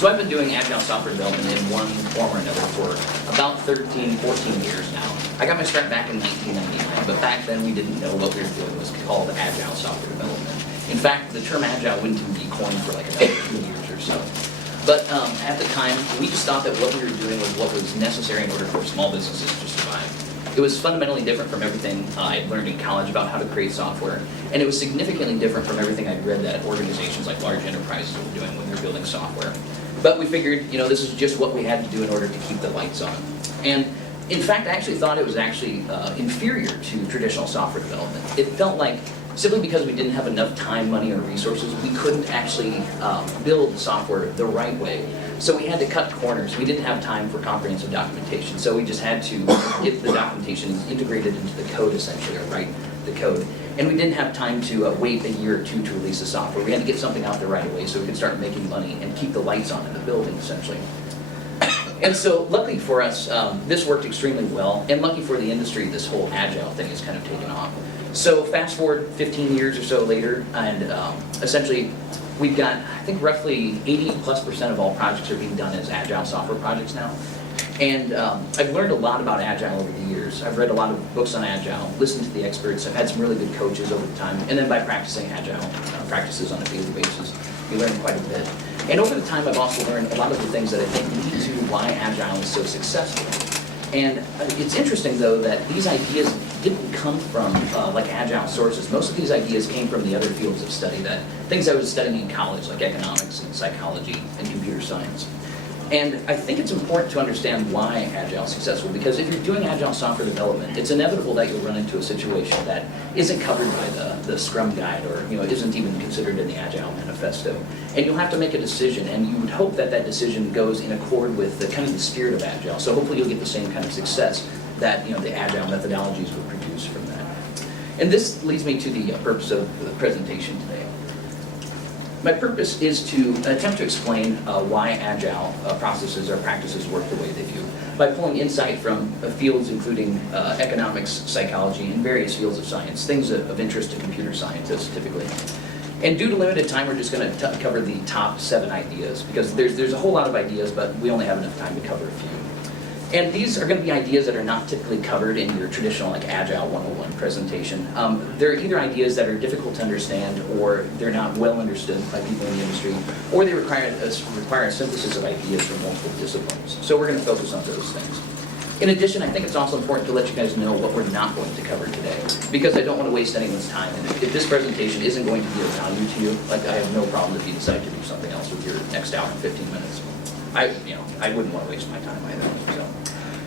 So I've been doing Agile software development in one form or another for about 13, 14 years now. I got my start back in 1999, but back then we didn't know what we were doing was called Agile software development. In fact, the term Agile wouldn't even be coined for like another 2 years or so. But at the time, we just thought that what we were doing was what was necessary in order for small businesses to survive. It was fundamentally different from everything I'd learned in college about how to create software, and it was significantly different from everything I'd read that organizations like large enterprises were doing when they're building software. But we figured, this is just what we had to do in order to keep the lights on. And in fact, I actually thought it was actually inferior to traditional software development. It felt like simply because we didn't have enough time, money, or resources, we couldn't actually build software the right way. So we had to cut corners. We didn't have time for comprehensive documentation, so we just had to get the documentation integrated into the code, essentially, or write the code. And we didn't have time to wait a year or two to release the software. We had to get something out there right away so we could start making money and keep the lights on in the building, essentially. And so, luckily for us, this worked extremely well, and lucky for the industry, this whole Agile thing has kind of taken off. So fast forward 15 years or so later, and essentially we've got, I think, roughly 80+% of all projects are being done as Agile software projects now. And I've learned a lot about Agile over the years. I've read a lot of books on Agile, listened to the experts. I've had some really good coaches over the time. And then by practicing Agile practices on a daily basis, you learn quite a bit. And over the time, I've also learned a lot of the things that I think lead to why Agile is so successful. And it's interesting, though, that these ideas didn't come from like Agile sources. Most of these ideas came from the other fields of study, things I was studying in college, like economics and psychology and computer science. And I think it's important to understand why Agile is successful, because if you're doing Agile software development, it's inevitable that you'll run into a situation that isn't covered by the Scrum guide, or isn't even considered in the Agile manifesto. And you'll have to make a decision, and you would hope that that decision goes in accord with the kind of the spirit of Agile. So hopefully you'll get the same kind of success that the Agile methodologies would produce from that. And this leads me to the purpose of the presentation today. My purpose is to attempt to explain why Agile processes or practices work the way they do, by pulling insight from fields including economics, psychology, and various fields of science, things of interest to computer scientists typically. And due to limited time, we're just going to cover the top 7 ideas, because there's a whole lot of ideas, but we only have enough time to cover a few. And these are going to be ideas that are not typically covered in your traditional Agile 101 presentation. They're either ideas that are difficult to understand, or they're not well understood by people in the industry, or they require a synthesis of ideas from multiple disciplines. So we're going to focus on those things. In addition, I think it's also important to let you guys know what we're not going to cover today, because I don't want to waste anyone's time. And if this presentation isn't going to be of value to you, I have no problem if you decide to do something else with your next hour and 15 minutes. I wouldn't want to waste my time either.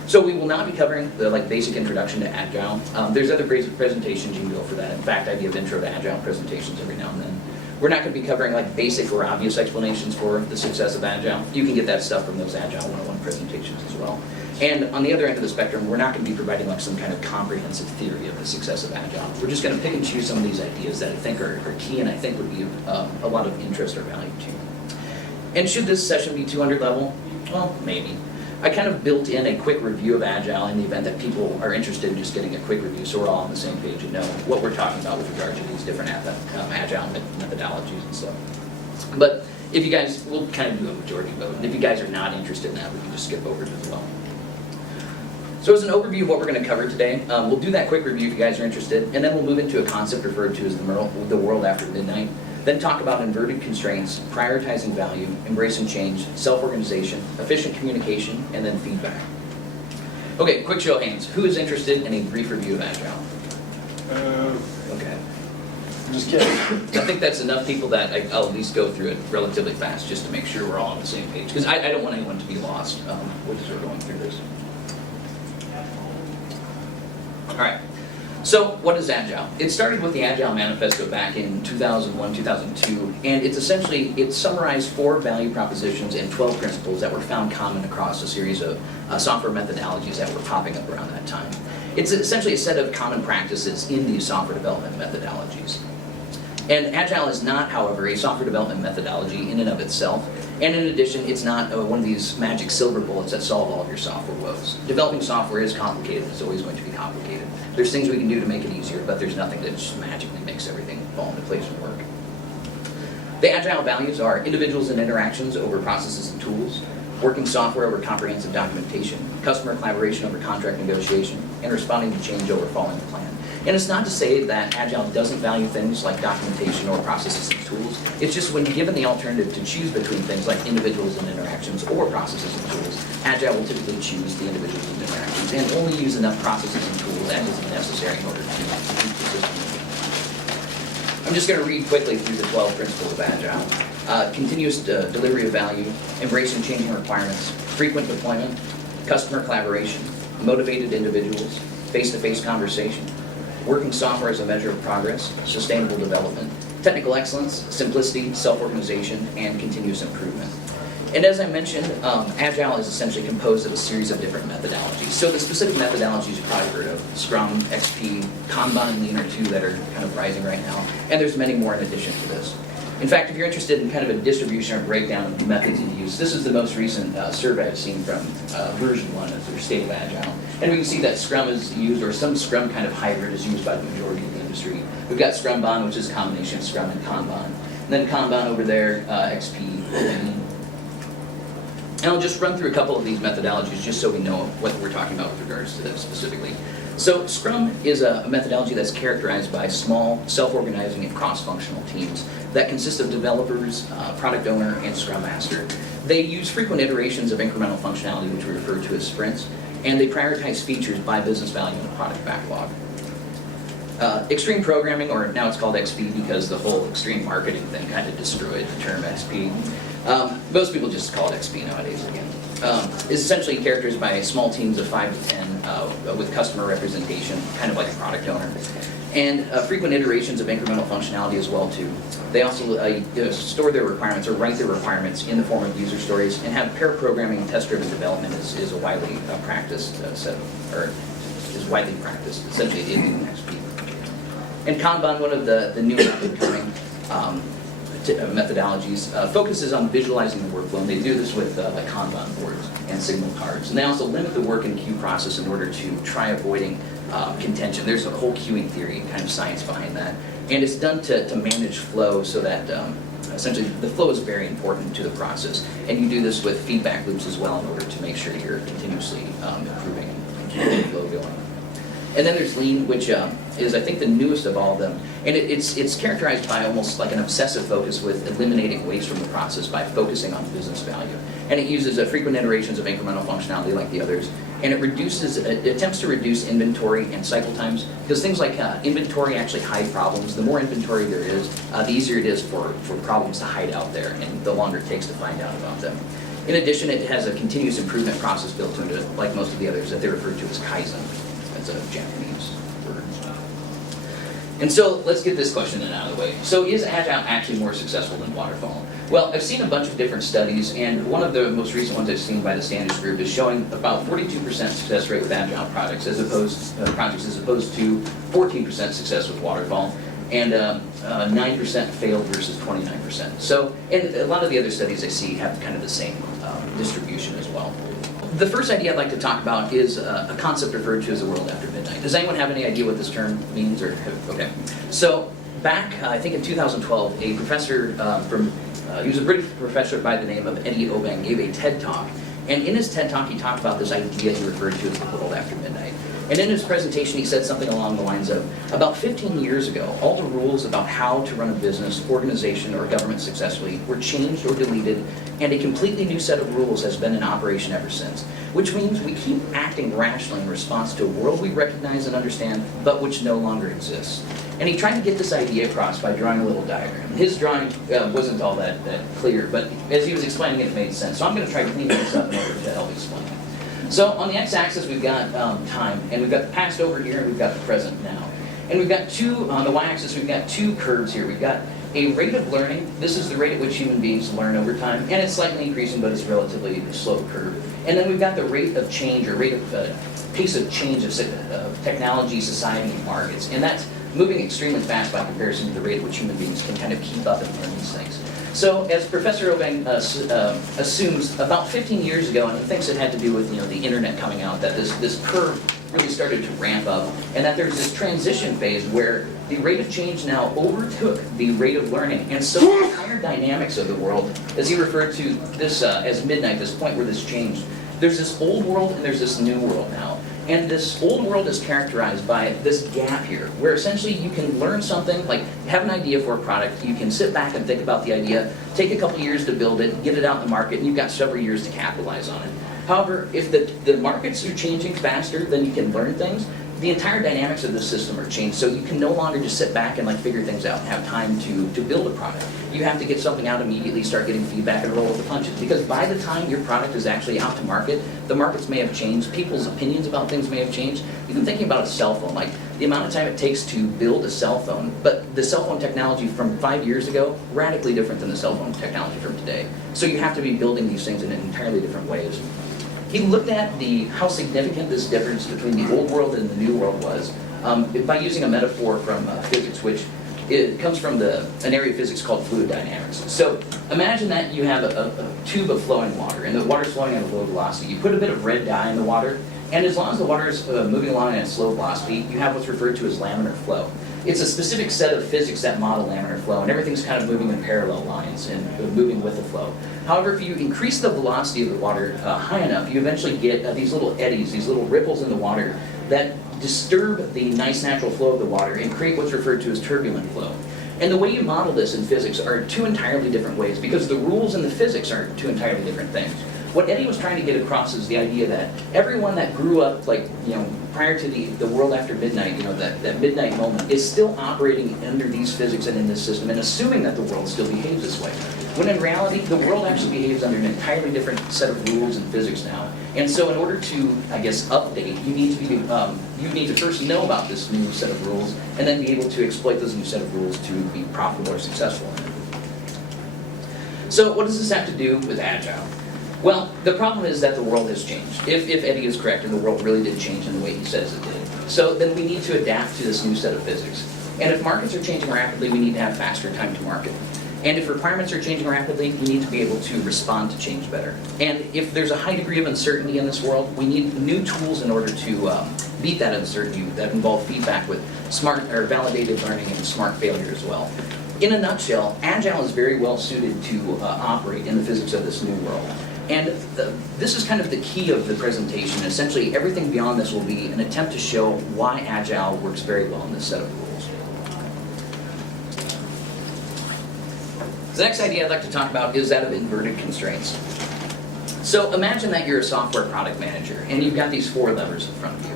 So we will not be covering the basic introduction to Agile. There's other presentations you can go for that. In fact, I give intro to Agile presentations every now and then. We're not going to be covering basic or obvious explanations for the success of Agile. You can get that stuff from those Agile 101 presentations as well. And on the other end of the spectrum, we're not going to be providing some kind of comprehensive theory of the success of Agile. We're just going to pick and choose some of these ideas that I think are key and I think would be of a lot of interest or value to you. And should this session be 200 level? Well, maybe. I kind of built in a quick review of Agile in the event that people are interested in just getting a quick review, so we're all on the same page and know what we're talking about with regard to these different Agile methodologies and stuff. But if you guys, we'll kind of do a majority vote, and if you guys are not interested in that, we can just skip over it as well. So as an overview of what we're going to cover today, we'll do that quick review if you guys are interested, and then we'll move into a concept referred to as the world after midnight. Then talk about inverted constraints, prioritizing value, embracing change, self-organization, efficient communication, and then feedback. Okay, quick show of hands. Who is interested in a brief review of Agile? Okay. Just kidding. I think that's enough people that I'll at least go through it relatively fast just to make sure we're all on the same page. Because I don't want anyone to be lost as we're going through this. All right. So what is Agile? It started with the Agile Manifesto back in 2001, 2002, and it summarized 4 value propositions and 12 principles that were found common across a series of software methodologies that were popping up around that time. It's essentially a set of common practices in these software development methodologies. And Agile is not, however, a software development methodology in and of itself. And in addition, it's not one of these magic silver bullets that solve all of your software woes. Developing software is complicated. It's always going to be complicated. There's things we can do to make it easier, but there's nothing that just magically makes everything fall into place and work. The Agile values are individuals and interactions over processes and tools, working software over comprehensive documentation, customer collaboration over contract negotiation, and responding to change over following the plan. And it's not to say that Agile doesn't value things like documentation or processes and tools. It's just when given the alternative to choose between things like individuals and interactions or processes and tools, Agile will typically choose the individuals and interactions and only use enough processes and tools as is necessary in order to keep the system moving. I'm just going to read quickly through the 12 principles of Agile. Continuous delivery of value, embracing changing requirements, frequent deployment, customer collaboration, motivated individuals, face-to-face conversation, working software as a measure of progress, sustainable development, technical excellence, simplicity, self-organization, and continuous improvement. And as I mentioned, Agile is essentially composed of a series of different methodologies. So the specific methodologies you've probably heard of: Scrum, XP, Kanban, Lean are two that are kind of rising right now, and there's many more in addition to this. In fact, if you're interested in kind of a distribution or breakdown of the methods in use, this is the most recent survey I've seen from version 1 of their State of Agile. And we can see that Scrum is used, or some Scrum kind of hybrid is used by the majority of the industry. We've got Scrumban, which is a combination of Scrum and Kanban. And then Kanban over there, XP, Lean. And I'll just run through a couple of these methodologies just so we know what we're talking about with regards to them specifically. So Scrum is a methodology that's characterized by small, self-organizing, and cross-functional teams that consist of developers, product owner, and Scrum Master. They use frequent iterations of incremental functionality, which we refer to as sprints, and they prioritize features by business value in the product backlog. Extreme programming, or now it's called XP because the whole extreme marketing thing kind of destroyed the term XP. Most people just call it XP nowadays again. Is essentially characterized by small teams of 5 to 10 with customer representation, kind of like a product owner. And frequent iterations of incremental functionality as well too. They also store their requirements or write their requirements in the form of user stories, and have pair programming and test-driven development is a widely practiced is widely practiced essentially in XP. And Kanban, one of the new up-and-coming methodologies, focuses on visualizing the workflow, and they do this with like Kanban boards and signal cards. And they also limit the work and queue process in order to try avoiding contention. There's a whole queuing theory, kind of science behind that. And it's done to manage flow so that essentially the flow is very important to the process. And you do this with feedback loops as well in order to make sure you're continuously improving and keeping the flow going. And then there's Lean, which is, I think, the newest of all of them. And it's characterized by almost like an obsessive focus with eliminating waste from the process by focusing on business value. And it uses frequent iterations of incremental functionality like the others. And it attempts to reduce inventory and cycle times, because things like inventory actually hide problems. The more inventory there is, the easier it is for problems to hide out there, and the longer it takes to find out about them. In addition, it has a continuous improvement process built into it, like most of the others that they refer to as Kaizen. That's a Japanese word. And so let's get this question out of the way. So is Agile actually more successful than Waterfall? Well, I've seen a bunch of different studies, and one of the most recent ones I've seen by the Standish Group is showing about 42% success rate with Agile projects as opposed to 14% success with Waterfall, and 9% failed versus 29%. So, and a lot of the other studies I see have kind of the same distribution as well. The first idea I'd like to talk about is a concept referred to as the world after midnight. Does anyone have any idea what this term means? Okay. So back, I think in 2012, a professor he was a British professor by the name of Eddie Obeng, gave a TED Talk. And in his TED Talk, he talked about this idea he referred to as the world after midnight. And in his presentation, he said something along the lines of, about 15 years ago, all the rules about how to run a business, organization, or government successfully were changed or deleted, and a completely new set of rules has been in operation ever since, which means we keep acting rationally in response to a world we recognize and understand, but which no longer exists. And he tried to get this idea across by drawing a little diagram. His drawing wasn't all that clear, but as he was explaining it, it made sense. So I'm going to try to clean this up in order to help explain it. So on the x-axis, we've got time, and we've got the past over here, and we've got the present now. And we've got on the y-axis, we've got two curves here. We've got a rate of learning. This is the rate at which human beings learn over time, and it's slightly increasing, but it's relatively a slow curve. And then we've got the rate of change, or rate of pace of change of technology, society, and markets. And that's moving extremely fast by comparison to the rate at which human beings can kind of keep up and learn these things. So, as Professor Obeng assumes, about 15 years ago, and he thinks it had to do with the internet coming out, that this curve really started to ramp up, and that there's this transition phase where the rate of change now overtook the rate of learning, and so the entire dynamics of the world, as he referred to this as midnight, this point where this changed, there's this old world and there's this new world now. And this old world is characterized by this gap here, where essentially you can learn something, like have an idea for a product, you can sit back and think about the idea, take a couple years to build it, get it out in the market, and you've got several years to capitalize on it. However, if the markets are changing faster than you can learn things, the entire dynamics of the system are changed, so you can no longer just sit back and like figure things out and have time to build a product. You have to get something out immediately, start getting feedback, and roll with the punches. Because by the time your product is actually out to market, the markets may have changed, people's opinions about things may have changed. Even thinking about a cell phone, like the amount of time it takes to build a cell phone, but the cell phone technology from 5 years ago, radically different than the cell phone technology from today. So you have to be building these things in entirely different ways. He looked at how significant this difference between the old world and the new world was by using a metaphor from physics, which it comes from an area of physics called fluid dynamics. So imagine that you have a tube of flowing water, and the water's flowing at a low velocity. You put a bit of red dye in the water, and as long as the water is moving along at a slow velocity, you have what's referred to as laminar flow. It's a specific set of physics that model laminar flow, and everything's kind of moving in parallel lines and moving with the flow. However, if you increase the velocity of the water high enough, you eventually get these little eddies, these little ripples in the water that disturb the nice natural flow of the water and create what's referred to as turbulent flow. And the way you model this in physics are two entirely different ways, because the rules in the physics are two entirely different things. What Eddie was trying to get across is the idea that everyone that grew up, like, prior to the world after midnight, that midnight moment, is still operating under these physics and in this system and assuming that the world still behaves this way. When in reality, the world actually behaves under an entirely different set of rules in physics now. And so in order to, I guess, update, you need to first know about this new set of rules and then be able to exploit those new set of rules to be profitable or successful in it. So what does this have to do with Agile? Well, the problem is that the world has changed. If Eddie is correct, and the world really did change in the way he says it did. So then we need to adapt to this new set of physics. And if markets are changing rapidly, we need to have faster time to market. And if requirements are changing rapidly, we need to be able to respond to change better. And if there's a high degree of uncertainty in this world, we need new tools in order to beat that uncertainty that involve feedback with smart or validated learning and smart failure as well. In a nutshell, Agile is very well suited to operate in the physics of this new world. And this is kind of the key of the presentation. Essentially, everything beyond this will be an attempt to show why Agile works very well in this set of rules. The next idea I'd like to talk about is that of inverted constraints. So imagine that you're a software product manager, and you've got these 4 levers in front of you.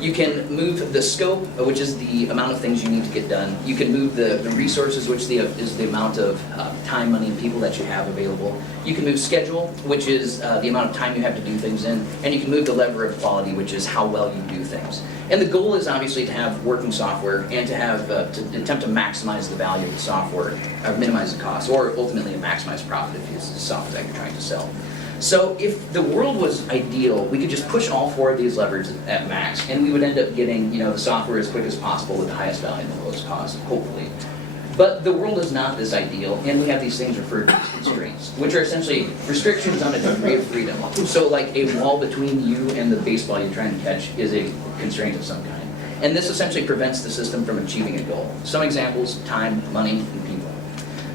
You can move the scope, which is the amount of things you need to get done. You can move the resources, which is the amount of time, money, and people that you have available. You can move schedule, which is the amount of time you have to do things in. And you can move the lever of quality, which is how well you do things. And the goal is obviously to have working software and to have to attempt to maximize the value of the software, or minimize the cost, or ultimately maximize profit if it's the software that you're trying to sell. So if the world was ideal, we could just push all 4 of these levers at max, and we would end up getting the software as quick as possible with the highest value and the lowest cost, hopefully. But the world is not this ideal, and we have these things referred to as constraints, which are essentially restrictions on a degree of freedom. So like a wall between you and the baseball you're trying to catch is a constraint of some kind. And this essentially prevents the system from achieving a goal. Some examples: time, money, and people.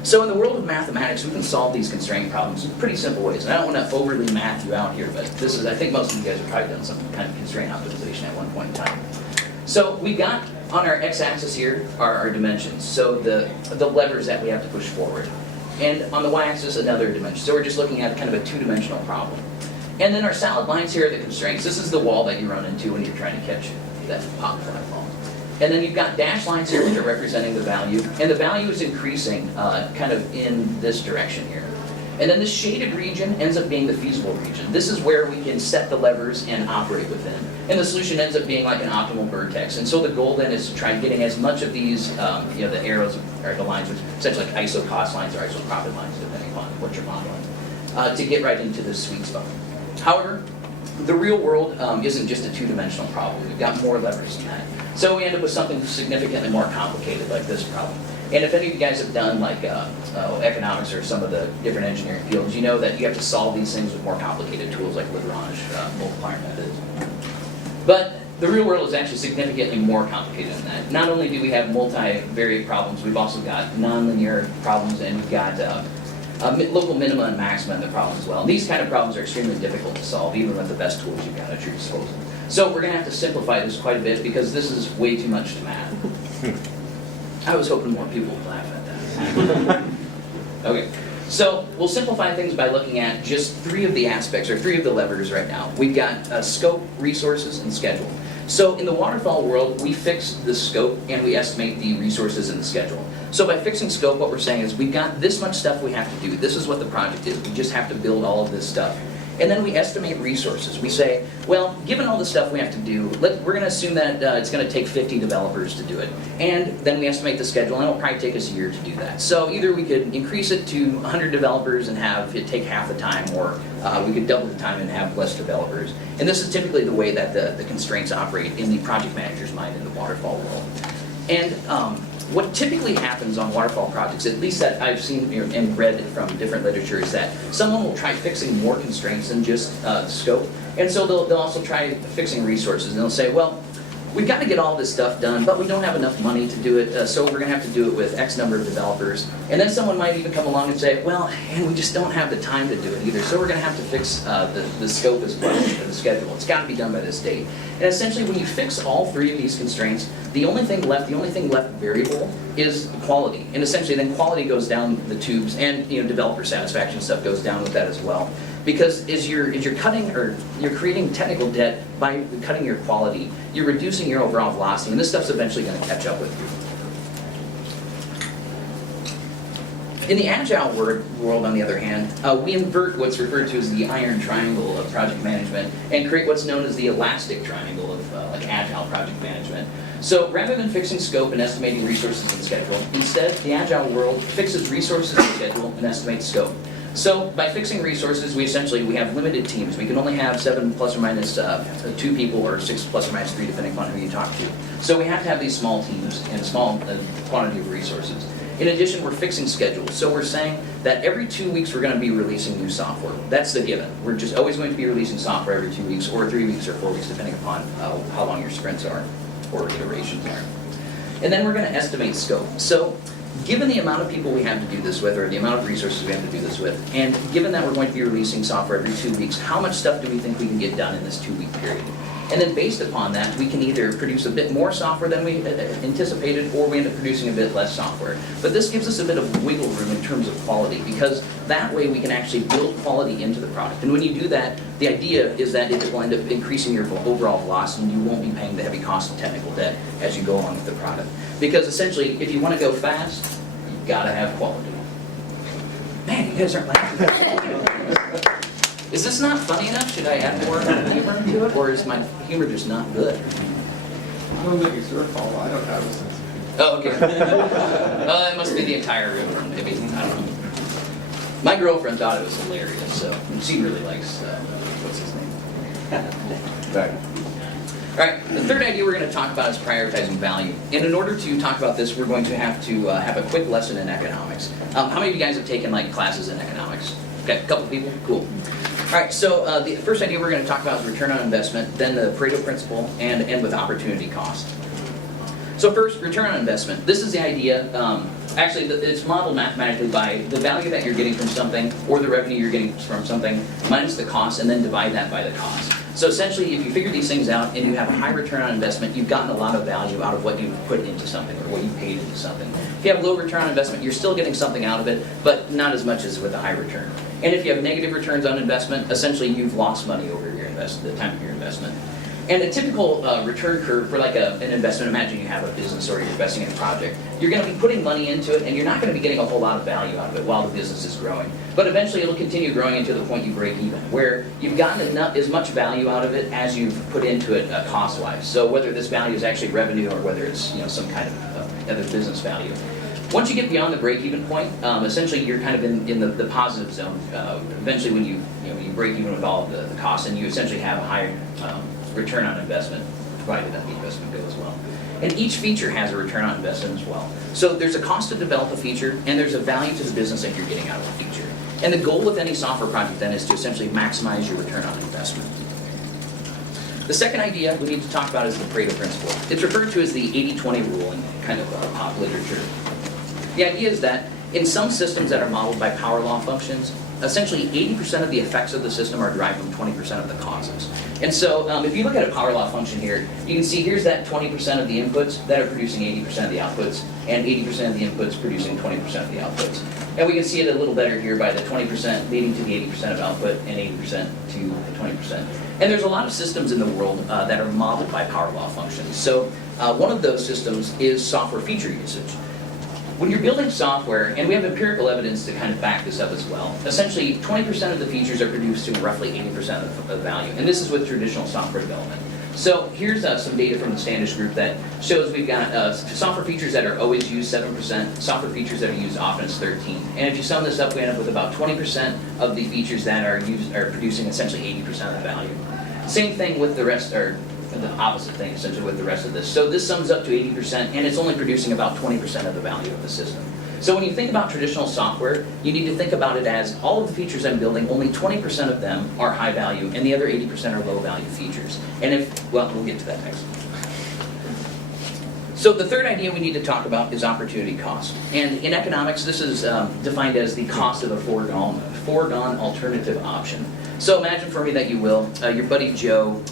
So in the world of mathematics, we can solve these constraint problems in pretty simple ways. And I don't want to overly math you out here, but this is, I think most of you guys have probably done some kind of constraint optimization at one point in time. So we got on our x-axis here are our dimensions, so the levers that we have to push forward. And on the y-axis, another dimension. So we're just looking at kind of a 2-dimensional problem. And then our solid lines here are the constraints. This is the wall that you run into when you're trying to catch that pop fly ball. And then you've got dashed lines here which are representing the value, and the value is increasing kind of in this direction here. And then this shaded region ends up being the feasible region. This is where we can set the levers and operate within. And the solution ends up being like an optimal vertex. And so the goal then is to try getting as much of these, the arrows or the lines, which are essentially like ISO cost lines or ISO profit lines, depending upon what you're modeling, to get right into this sweet spot. However, the real world isn't just a 2-dimensional problem. We've got more levers than that. So we end up with something significantly more complicated like this problem. And if any of you guys have done like economics or some of the different engineering fields, you know that you have to solve these things with more complicated tools like Lagrange multiplier methods. But the real world is actually significantly more complicated than that. Not only do we have multivariate problems, we've also got nonlinear problems, and we've got local minima and maxima in the problem as well. And these kind of problems are extremely difficult to solve, even with the best tools you've got at your disposal. So we're going to have to simplify this quite a bit because this is way too much to math. I was hoping more people would laugh at that. Okay, so we'll simplify things by looking at just 3 of the aspects, or 3 of the levers right now. We've got scope, resources, and schedule. So in the waterfall world, we fix the scope and we estimate the resources and the schedule. So by fixing scope, what we're saying is we've got this much stuff we have to do. This is what the project is. We just have to build all of this stuff. And then we estimate resources. We say, well, given all the stuff we have to do, we're going to assume that it's going to take 50 developers to do it. And then we estimate the schedule, and it'll probably take us a year to do that. So either we could increase it to 100 developers and have it take half the time, or we could double the time and have less developers. And this is typically the way that the constraints operate in the project manager's mind in the waterfall world. And what typically happens on waterfall projects, at least that I've seen and read from different literature, is that someone will try fixing more constraints than just scope. And so they'll also try fixing resources. And they'll say, well, we've got to get all this stuff done, but we don't have enough money to do it, so we're going to have to do it with X number of developers. And then someone might even come along and say, well, and we just don't have the time to do it either, so we're going to have to fix the scope as well, or the schedule. It's got to be done by this date. And essentially, when you fix all 3 of these constraints, the only thing left variable is quality. And essentially, then quality goes down the tubes, and developer satisfaction stuff goes down with that as well. Because as you're cutting, or you're creating technical debt by cutting your quality, you're reducing your overall velocity, and this stuff's eventually going to catch up with you. In the Agile world, on the other hand, we invert what's referred to as the iron triangle of project management and create what's known as the elastic triangle of Agile project management. So rather than fixing scope and estimating resources and schedule, instead the Agile world fixes resources and schedule and estimates scope. So by fixing resources, we have limited teams. We can only have 7 plus or minus 2 people, or 6 plus or minus 3, depending upon who you talk to. So we have to have these small teams and a small quantity of resources. In addition, we're fixing schedules. So we're saying that every 2 weeks we're going to be releasing new software. That's the given. We're just always going to be releasing software every 2 weeks, or 3 weeks, or 4 weeks, depending upon how long your sprints are, or iterations are. And then we're going to estimate scope. So given the amount of people we have to do this with, or the amount of resources we have to do this with, and given that we're going to be releasing software every 2 weeks, how much stuff do we think we can get done in this 2-week period? And then based upon that, we can either produce a bit more software than we anticipated, or we end up producing a bit less software. But this gives us a bit of wiggle room in terms of quality, because that way we can actually build quality into the product. And when you do that, the idea is that it will end up increasing your overall velocity, and you won't be paying the heavy cost of technical debt as you go along with the product. Because essentially, if you want to go fast, you've got to have quality. Man, you guys aren't laughing. Is this not funny enough? Should I add more humor to it, or is my humor just not good? I don't think it's your fault. I don't have a sense of humor. Oh, okay. It must be the entire room, maybe. I don't know. My girlfriend thought it was hilarious, so she really likes, what's his name? Back. All right, the third idea we're going to talk about is prioritizing value. And in order to talk about this, we're going to have a quick lesson in economics. How many of you guys have taken classes in economics? Okay, a couple people? Cool. All right, so the first idea we're going to talk about is return on investment, then the Pareto Principle, and end with opportunity cost. So first, return on investment. This is the idea, actually it's modeled mathematically by the value that you're getting from something, or the revenue you're getting from something, minus the cost, and then divide that by the cost. So essentially, if you figure these things out and you have a high return on investment, you've gotten a lot of value out of what you put into something, or what you paid into something. If you have low return on investment, you're still getting something out of it, but not as much as with a high return. And if you have negative returns on investment, essentially you've lost money over the time of your investment. And a typical return curve for an investment, imagine you have a business or you're investing in a project, you're going to be putting money into it and you're not going to be getting a whole lot of value out of it while the business is growing. But eventually it'll continue growing until the point you break even, where you've gotten as much value out of it as you've put into it cost-wise. So whether this value is actually revenue or whether it's some kind of other business value. Once you get beyond the break-even point, essentially you're kind of in the positive zone. Eventually when you break even with all of the costs, and you essentially have a higher return on investment, provided that the investment goes well. And each feature has a return on investment as well. So there's a cost to develop a feature, and there's a value to the business that you're getting out of the feature. And the goal with any software project then is to essentially maximize your return on investment. The second idea we need to talk about is the Pareto Principle. It's referred to as the 80-20 rule in kind of pop literature. The idea is that in some systems that are modeled by power law functions, essentially 80% of the effects of the system are derived from 20% of the causes. And so if you look at a power law function here, you can see here's that 20% of the inputs that are producing 80% of the outputs, and 80% of the inputs producing 20% of the outputs. And we can see it a little better here by the 20% leading to the 80% of output and 80% to the 20%. And there's a lot of systems in the world that are modeled by power law functions. So one of those systems is software feature usage. When you're building software, and we have empirical evidence to kind of back this up as well, essentially 20% of the features are producing roughly 80% of the value. And this is with traditional software development. So here's some data from the Standish group that shows we've got software features that are always used 7%, software features that are used often is 13. And if you sum this up, we end up with about 20% of the features that are producing essentially 80% of the value. Same thing with the rest, or the opposite thing essentially with the rest of this. So this sums up to 80%, and it's only producing about 20% of the value of the system. So when you think about traditional software, you need to think about it as all of the features I'm building, only 20% of them are high value, and the other 80% are low value features. And well, we'll get to that next. So the third idea we need to talk about is opportunity cost. And in economics, this is defined as the cost of a foregone alternative option. So imagine for me that you will, your buddy Joe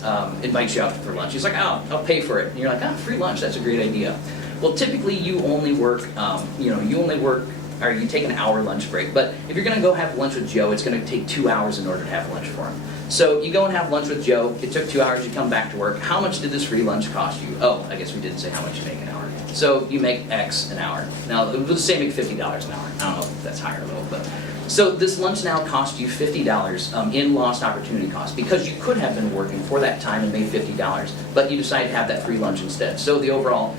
invites you out for lunch. He's like, oh, I'll pay for it. And you're like, oh, free lunch, that's a great idea. Well, typically you only work, or you take an hour lunch break. But if you're gonna go have lunch with Joe, it's gonna take 2 hours in order to have lunch for him. So you go and have lunch with Joe, it took 2 hours, you come back to work. How much did this free lunch cost you? Oh, I guess we didn't say how much you make an hour. So you make X an hour. Now, let's say make $50 an hour. I don't know if that's higher or low, but. So this lunch now cost you $50 in lost opportunity cost because you could have been working for that time and made $50, but you decided to have that free lunch instead. So the overall,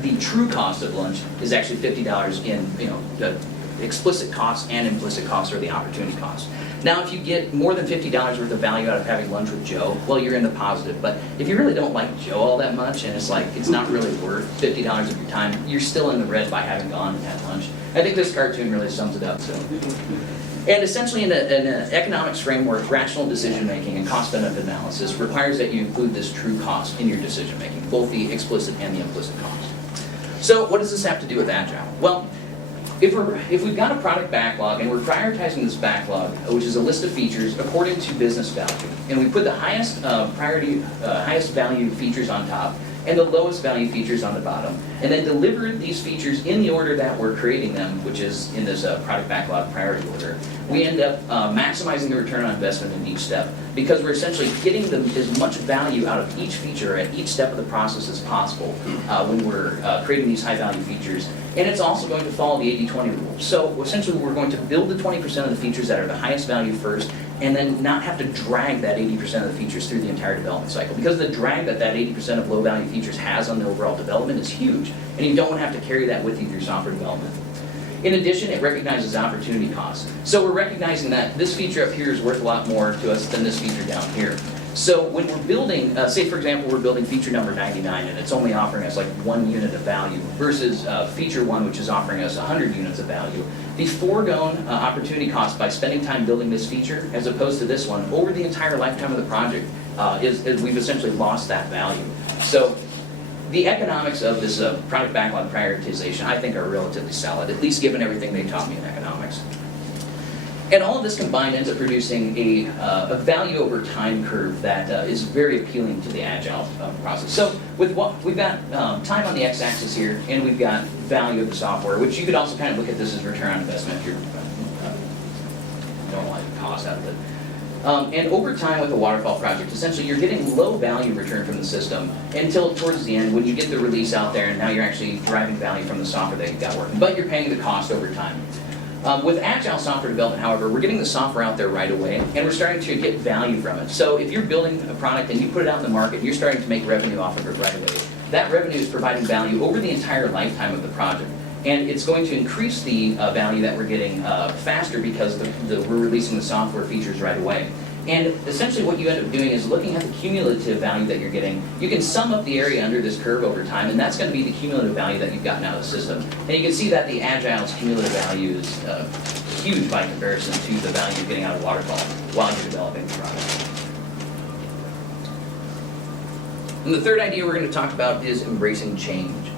the true cost of lunch is actually $50 in, the explicit costs and implicit costs, or the opportunity cost. Now, if you get more than $50 worth of value out of having lunch with Joe, well, you're in the positive. But if you really don't like Joe all that much, and it's like it's not really worth $50 of your time, you're still in the red by having gone and had lunch. I think this cartoon really sums it up. So, and essentially, in an economics framework, rational decision making and cost-benefit analysis requires that you include this true cost in your decision making, both the explicit and the implicit cost. So, what does this have to do with Agile? Well, if we've got a product backlog and we're prioritizing this backlog, which is a list of features according to business value, and we put the highest highest value features on top and the lowest value features on the bottom, and then deliver these features in the order that we're creating them, which is in this product backlog priority order, we end up maximizing the return on investment in each step, because we're essentially getting as much value out of each feature at each step of the process as possible when we're creating these high value features. And it's also going to follow the 80-20 rule. So essentially we're going to build the 20% of the features that are the highest value first, and then not have to drag that 80% of the features through the entire development cycle. Because the drag that 80% of low value features has on the overall development is huge, and you don't want to have to carry that with you through software development. In addition, it recognizes opportunity costs. So we're recognizing that this feature up here is worth a lot more to us than this feature down here. So when we're building, say for example, we're building feature number 99 and it's only offering us like 1 unit of value versus feature 1, which is offering us 100 units of value. The foregone opportunity cost by spending time building this feature as opposed to this one over the entire lifetime of the project is we've essentially lost that value. So the economics of this product backlog prioritization I think are relatively solid, at least given everything they taught me in economics. And all of this combined ends up producing a value over time curve that is very appealing to the Agile process. So with what we've got time on the x-axis here, and we've got value of the software, which you could also kind of look at this as return on investment if you're normalizing the cost out of it. And over time with a waterfall project, essentially you're getting low value return from the system until towards the end when you get the release out there and now you're actually deriving value from the software that you've got working, but you're paying the cost over time. With Agile software development, however, we're getting the software out there right away, and we're starting to get value from it. So if you're building a product and you put it out in the market, and you're starting to make revenue off of it right away. That revenue is providing value over the entire lifetime of the project. And it's going to increase the value that we're getting faster because we're releasing the software features right away. And essentially what you end up doing is looking at the cumulative value that you're getting. You can sum up the area under this curve over time, and that's going to be the cumulative value that you've gotten out of the system. And you can see that the Agile's cumulative value is huge by comparison to the value you're getting out of Waterfall while you're developing the product. And the third idea we're going to talk about is embracing change.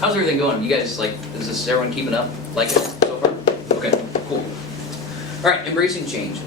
How's everything going? You guys, like, is everyone keeping up? Like it so far? Okay, cool. All right, embracing change.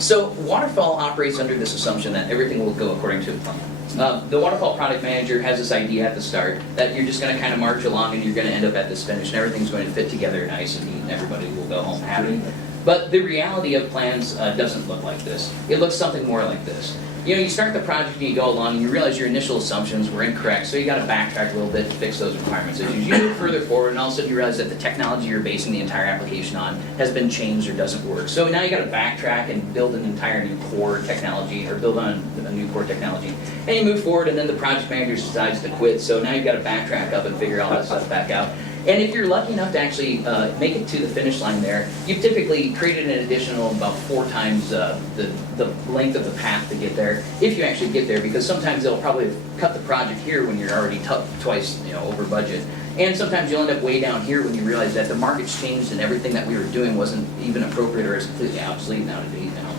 So Waterfall operates under this assumption that everything will go according to plan. The Waterfall product manager has this idea at the start that you're just going to kind of march along and you're going to end up at this finish and everything's going to fit together nice and neat and everybody will go home happy. But the reality of plans doesn't look like this. It looks something more like this. You know, you start the project and you go along and you realize your initial assumptions were incorrect, so you got to backtrack a little bit to fix those requirements issues. You move further forward and all of a sudden you realize that the technology you're basing the entire application on has been changed or doesn't work. So now you got to backtrack and build an entire new core technology or build on a new core technology. And you move forward and then the project manager decides to quit, so now you've got to backtrack up and figure all that stuff back out. And if you're lucky enough to actually make it to the finish line there, you've typically created an additional about 4 times the length of the path to get there, if you actually get there, because sometimes they'll probably cut the project here when you're already twice over budget. And sometimes you'll end up way down here when you realize that the market's changed and everything that we were doing wasn't even appropriate or is completely obsolete and out of date now.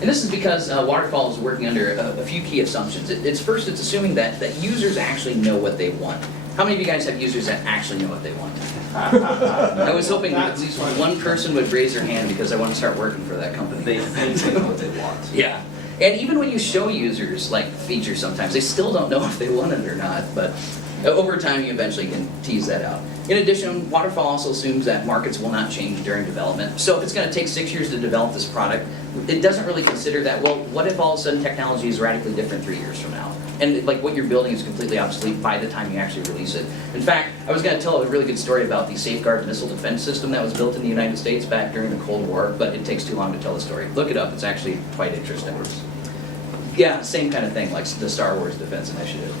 And this is because Waterfall is working under a few key assumptions. It's assuming that users actually know what they want. How many of you guys have users that actually know what they want? I was hoping that at least one person would raise their hand because I want to start working for that company. They think they know what they want. Yeah. And even when you show users like features sometimes, they still don't know if they want it or not, but over time you eventually can tease that out. In addition, Waterfall also assumes that markets will not change during development. So if it's going to take 6 years to develop this product, it doesn't really consider that, well, what if all of a sudden technology is radically different 3 years from now? And like what you're building is completely obsolete by the time you actually release it. In fact, I was going to tell a really good story about the Safeguard missile defense system that was built in the United States back during the Cold War, but it takes too long to tell the story. Look it up, it's actually quite interesting. Yeah, same kind of thing, like the Star Wars Defense Initiative.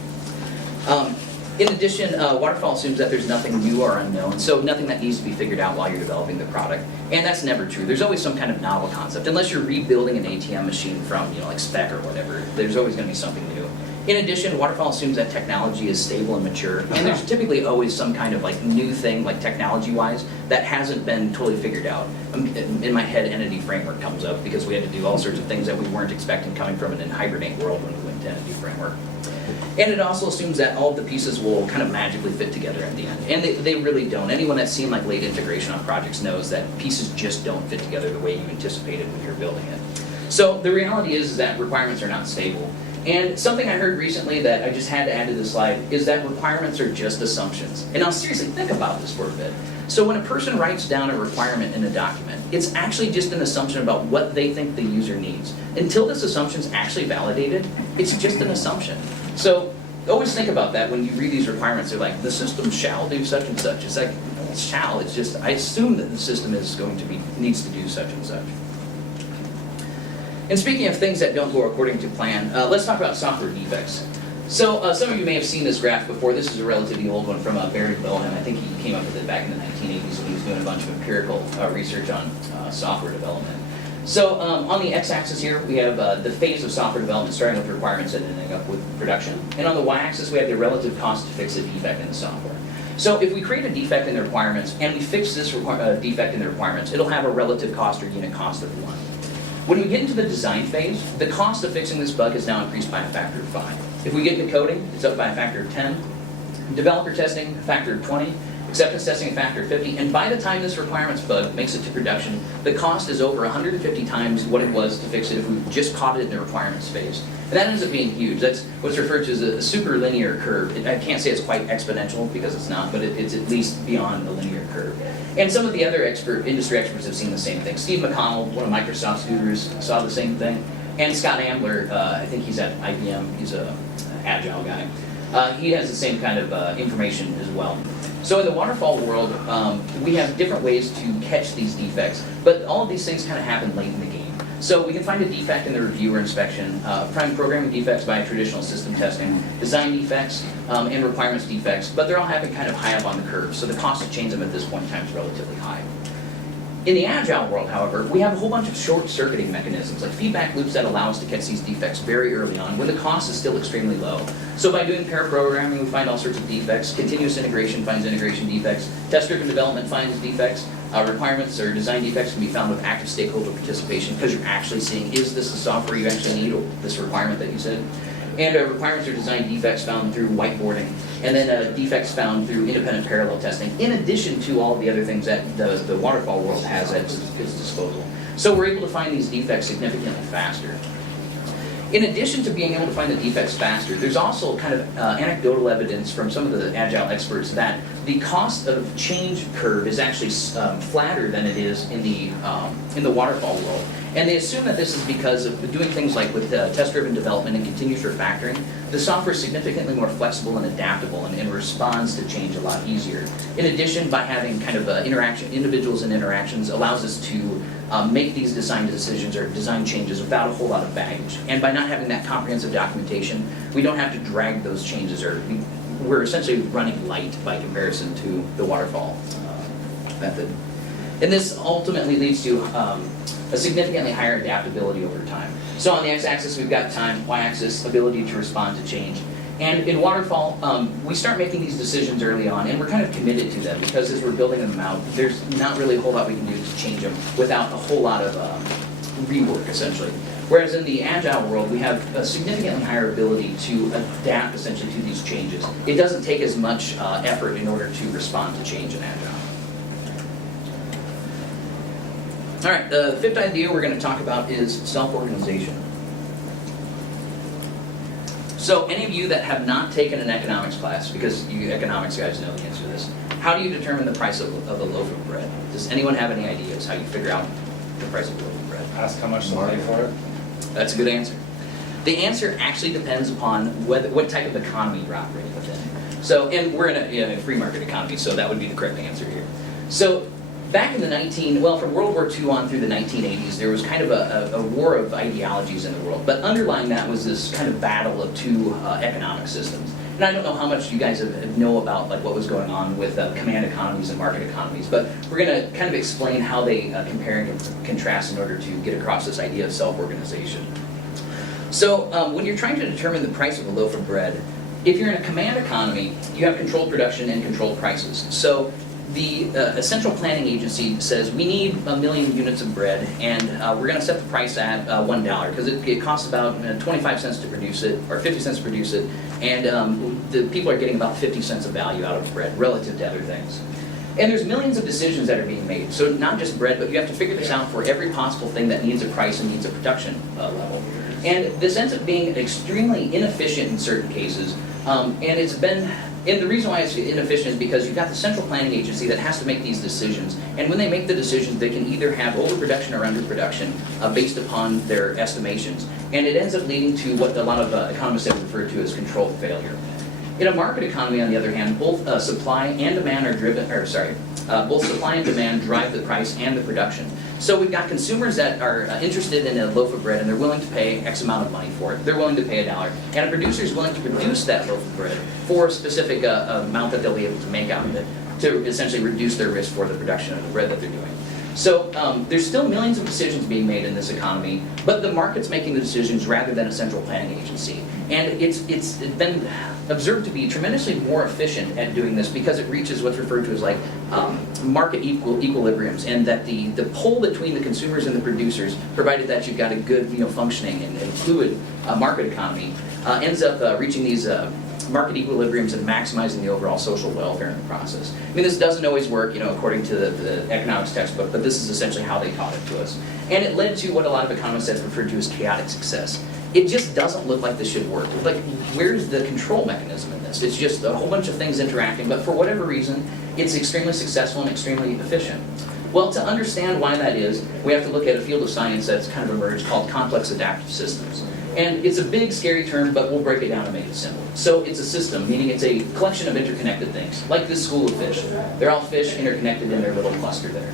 In addition, Waterfall assumes that there's nothing new or unknown, so nothing that needs to be figured out while you're developing the product. And that's never true. There's always some kind of novel concept. Unless you're rebuilding an ATM machine from, like spec or whatever, there's always going to be something new. In addition, Waterfall assumes that technology is stable and mature, and there's typically always some kind of like new thing, like technology-wise, that hasn't been totally figured out. In my head, entity framework comes up because we had to do all sorts of things that we weren't expecting coming from an hibernate world when we went to entity framework. And it also assumes that all of the pieces will kind of magically fit together at the end. And they really don't. Anyone that's seen like late integration on projects knows that pieces just don't fit together the way you anticipated when you were building it. So the reality is that requirements are not stable. And something I heard recently that I just had to add to this slide is that requirements are just assumptions. And now seriously, think about this for a bit. So when a person writes down a requirement in a document, it's actually just an assumption about what they think the user needs. Until this assumption is actually validated, it's just an assumption. So always think about that when you read these requirements. They're like, the system shall do such and such. It's like, no, it's shall. It's just, I assume that the system is going to be, needs to do such and such. And speaking of things that don't go according to plan, let's talk about software defects. So some of you may have seen this graph before. This is a relatively old one from Barry Bohan. I think he came up with it back in the 1980s when he was doing a bunch of empirical research on software development. So on the x-axis here, we have the phase of software development starting with requirements and ending up with production. And on the y-axis, we have the relative cost to fix a defect in the software. So if we create a defect in the requirements and we fix this defect in the requirements, it'll have a relative cost or unit cost of 1. When we get into the design phase, the cost of fixing this bug is now increased by a factor of 5. If we get into coding, it's up by a factor of 10. Developer testing, a factor of 20. Acceptance testing, a factor of 50. And by the time this requirements bug makes it to production, the cost is over 150 times what it was to fix it if we just caught it in the requirements phase. And that ends up being huge. That's what's referred to as a super linear curve. I can't say it's quite exponential because it's not, but it's at least beyond the linear curve. And some of the other industry experts have seen the same thing. Steve McConnell, one of Microsoft's gurus, saw the same thing. And Scott Ambler, I think he's at IBM, he's an Agile guy. He has the same kind of information as well. So in the waterfall world, we have different ways to catch these defects, but all of these things kind of happen late in the game. So we can find a defect in the review or inspection, find programming defects by traditional system testing, design defects, and requirements defects, but they're all happening kind of high up on the curve, so the cost to change them at this point in time is relatively high. In the Agile world, however, we have a whole bunch of short-circuiting mechanisms, like feedback loops that allow us to catch these defects very early on when the cost is still extremely low. So by doing pair programming, we find all sorts of defects. Continuous integration finds integration defects. Test-driven development finds defects. Requirements or design defects can be found with active stakeholder participation because you're actually seeing, is this the software you actually need or this requirement that you said? And requirements or design defects found through whiteboarding. And then defects found through independent parallel testing, in addition to all of the other things that the waterfall world has at its disposal. So we're able to find these defects significantly faster. In addition to being able to find the defects faster, there's also kind of anecdotal evidence from some of the Agile experts that the cost of change curve is actually flatter than it is in the waterfall world. And they assume that this is because of doing things like with test-driven development and continuous refactoring, the software is significantly more flexible and adaptable and responds to change a lot easier. In addition, by having kind of individuals and interactions allows us to make these design decisions or design changes without a whole lot of baggage. And by not having that comprehensive documentation, we don't have to drag those changes, or we're essentially running light by comparison to the waterfall method. And this ultimately leads to a significantly higher adaptability over time. So on the x-axis we've got time, y-axis ability to respond to change. And in waterfall, we start making these decisions early on, and we're kind of committed to them because as we're building them out, there's not really a whole lot we can do to change them without a whole lot of rework, essentially. Whereas in the Agile world, we have a significantly higher ability to adapt, essentially, to these changes. It doesn't take as much effort in order to respond to change in Agile. All right, the fifth idea we're going to talk about is self-organization. So any of you that have not taken an economics class, because you economics guys know the answer to this, how do you determine the price of a loaf of bread? Does anyone have any ideas how you figure out the price of a loaf of bread? Ask how much they'll pay for it. That's a good answer. The answer actually depends upon what type of economy you're operating within. So, and we're in a free market economy, so that would be the correct answer here. So, back in the from World War II on through the 1980s, there was kind of a war of ideologies in the world. But underlying that was this kind of battle of two economic systems. And I don't know how much you guys know about like what was going on with command economies and market economies, but we're going to kind of explain how they compare and contrast in order to get across this idea of self-organization. So when you're trying to determine the price of a loaf of bread, if you're in a command economy, you have controlled production and controlled prices. So the central planning agency says we need 1 million units of bread, and we're going to set the price at $1 because it costs about 25 cents to produce it, or 50 cents to produce it, and the people are getting about 50 cents of value out of bread relative to other things. And there's millions of decisions that are being made. So not just bread, but you have to figure this out for every possible thing that needs a price and needs a production level. And this ends up being extremely inefficient in certain cases, and the reason why it's inefficient is because you've got the central planning agency that has to make these decisions. And when they make the decisions, they can either have overproduction or underproduction based upon their estimations. And it ends up leading to what a lot of economists have referred to as controlled failure. In a market economy, on the other hand, both supply and demand both supply and demand drive the price and the production. So we've got consumers that are interested in a loaf of bread and they're willing to pay X amount of money for it. They're willing to pay $1. And a producer is willing to produce that loaf of bread for a specific amount that they'll be able to make out of it to essentially reduce their risk for the production of the bread that they're doing. So there's still millions of decisions being made in this economy, but the market's making the decisions rather than a central planning agency. And it's been observed to be tremendously more efficient at doing this because it reaches what's referred to as like market equilibriums, and that the pull between the consumers and the producers, provided that you've got a good functioning and fluid market economy, ends up reaching these market equilibriums and maximizing the overall social welfare in the process. I mean, this doesn't always work, according to the economics textbook, but this is essentially how they taught it to us. And it led to what a lot of economists have referred to as chaotic success. It just doesn't look like this should work. Like, where's the control mechanism in this? It's just a whole bunch of things interacting, but for whatever reason, it's extremely successful and extremely efficient. Well, to understand why that is, we have to look at a field of science that's kind of emerged called complex adaptive systems. And it's a big, scary term, but we'll break it down and make it simple. So it's a system, meaning it's a collection of interconnected things, like this school of fish. They're all fish interconnected in their little cluster there.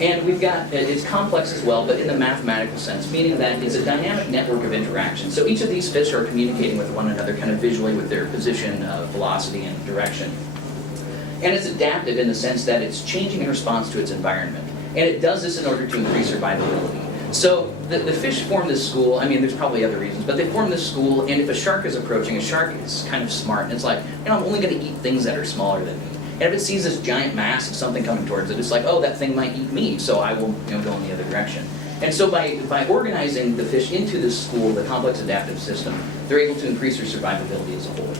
And we've got, it's complex as well, but in the mathematical sense, meaning that it's a dynamic network of interaction. So each of these fish are communicating with one another kind of visually with their position, velocity, and direction. And it's adaptive in the sense that it's changing in response to its environment. And it does this in order to increase survivability. So the fish form this school. I mean, there's probably other reasons, but they form this school, and if a shark is approaching, a shark is kind of smart, and it's like, I'm only going to eat things that are smaller than me. And if it sees this giant mass of something coming towards it, it's like, oh, that thing might eat me, so I will go in the other direction. And so by organizing the fish into this school, the complex adaptive system, they're able to increase their survivability as a whole.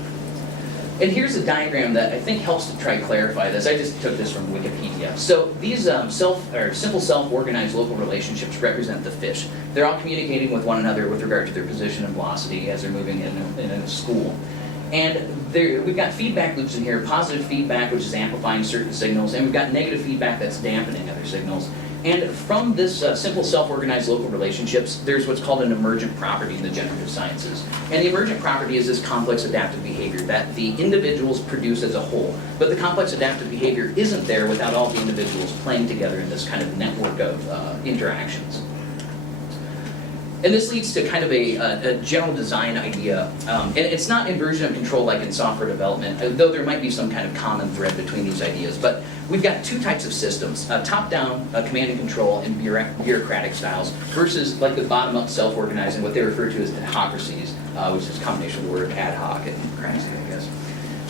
And here's a diagram that I think helps to try to clarify this. I just took this from Wikipedia. So these simple self-organized local relationships represent the fish. They're all communicating with one another with regard to their position and velocity as they're moving in a school. And we've got feedback loops in here, positive feedback, which is amplifying certain signals, and we've got negative feedback that's dampening other signals. And from this simple self-organized local relationships, there's what's called an emergent property in the generative sciences. And the emergent property is this complex adaptive behavior that the individuals produce as a whole. But the complex adaptive behavior isn't there without all the individuals playing together in this kind of network of interactions. And this leads to kind of a general design idea. And it's not inversion of control like in software development, though there might be some kind of common thread between these ideas. But we've got two types of systems, top-down command and control and bureaucratic styles versus like the bottom-up self-organizing, what they refer to as adhocracies, which is a combination of the word ad hoc and crazy, I guess.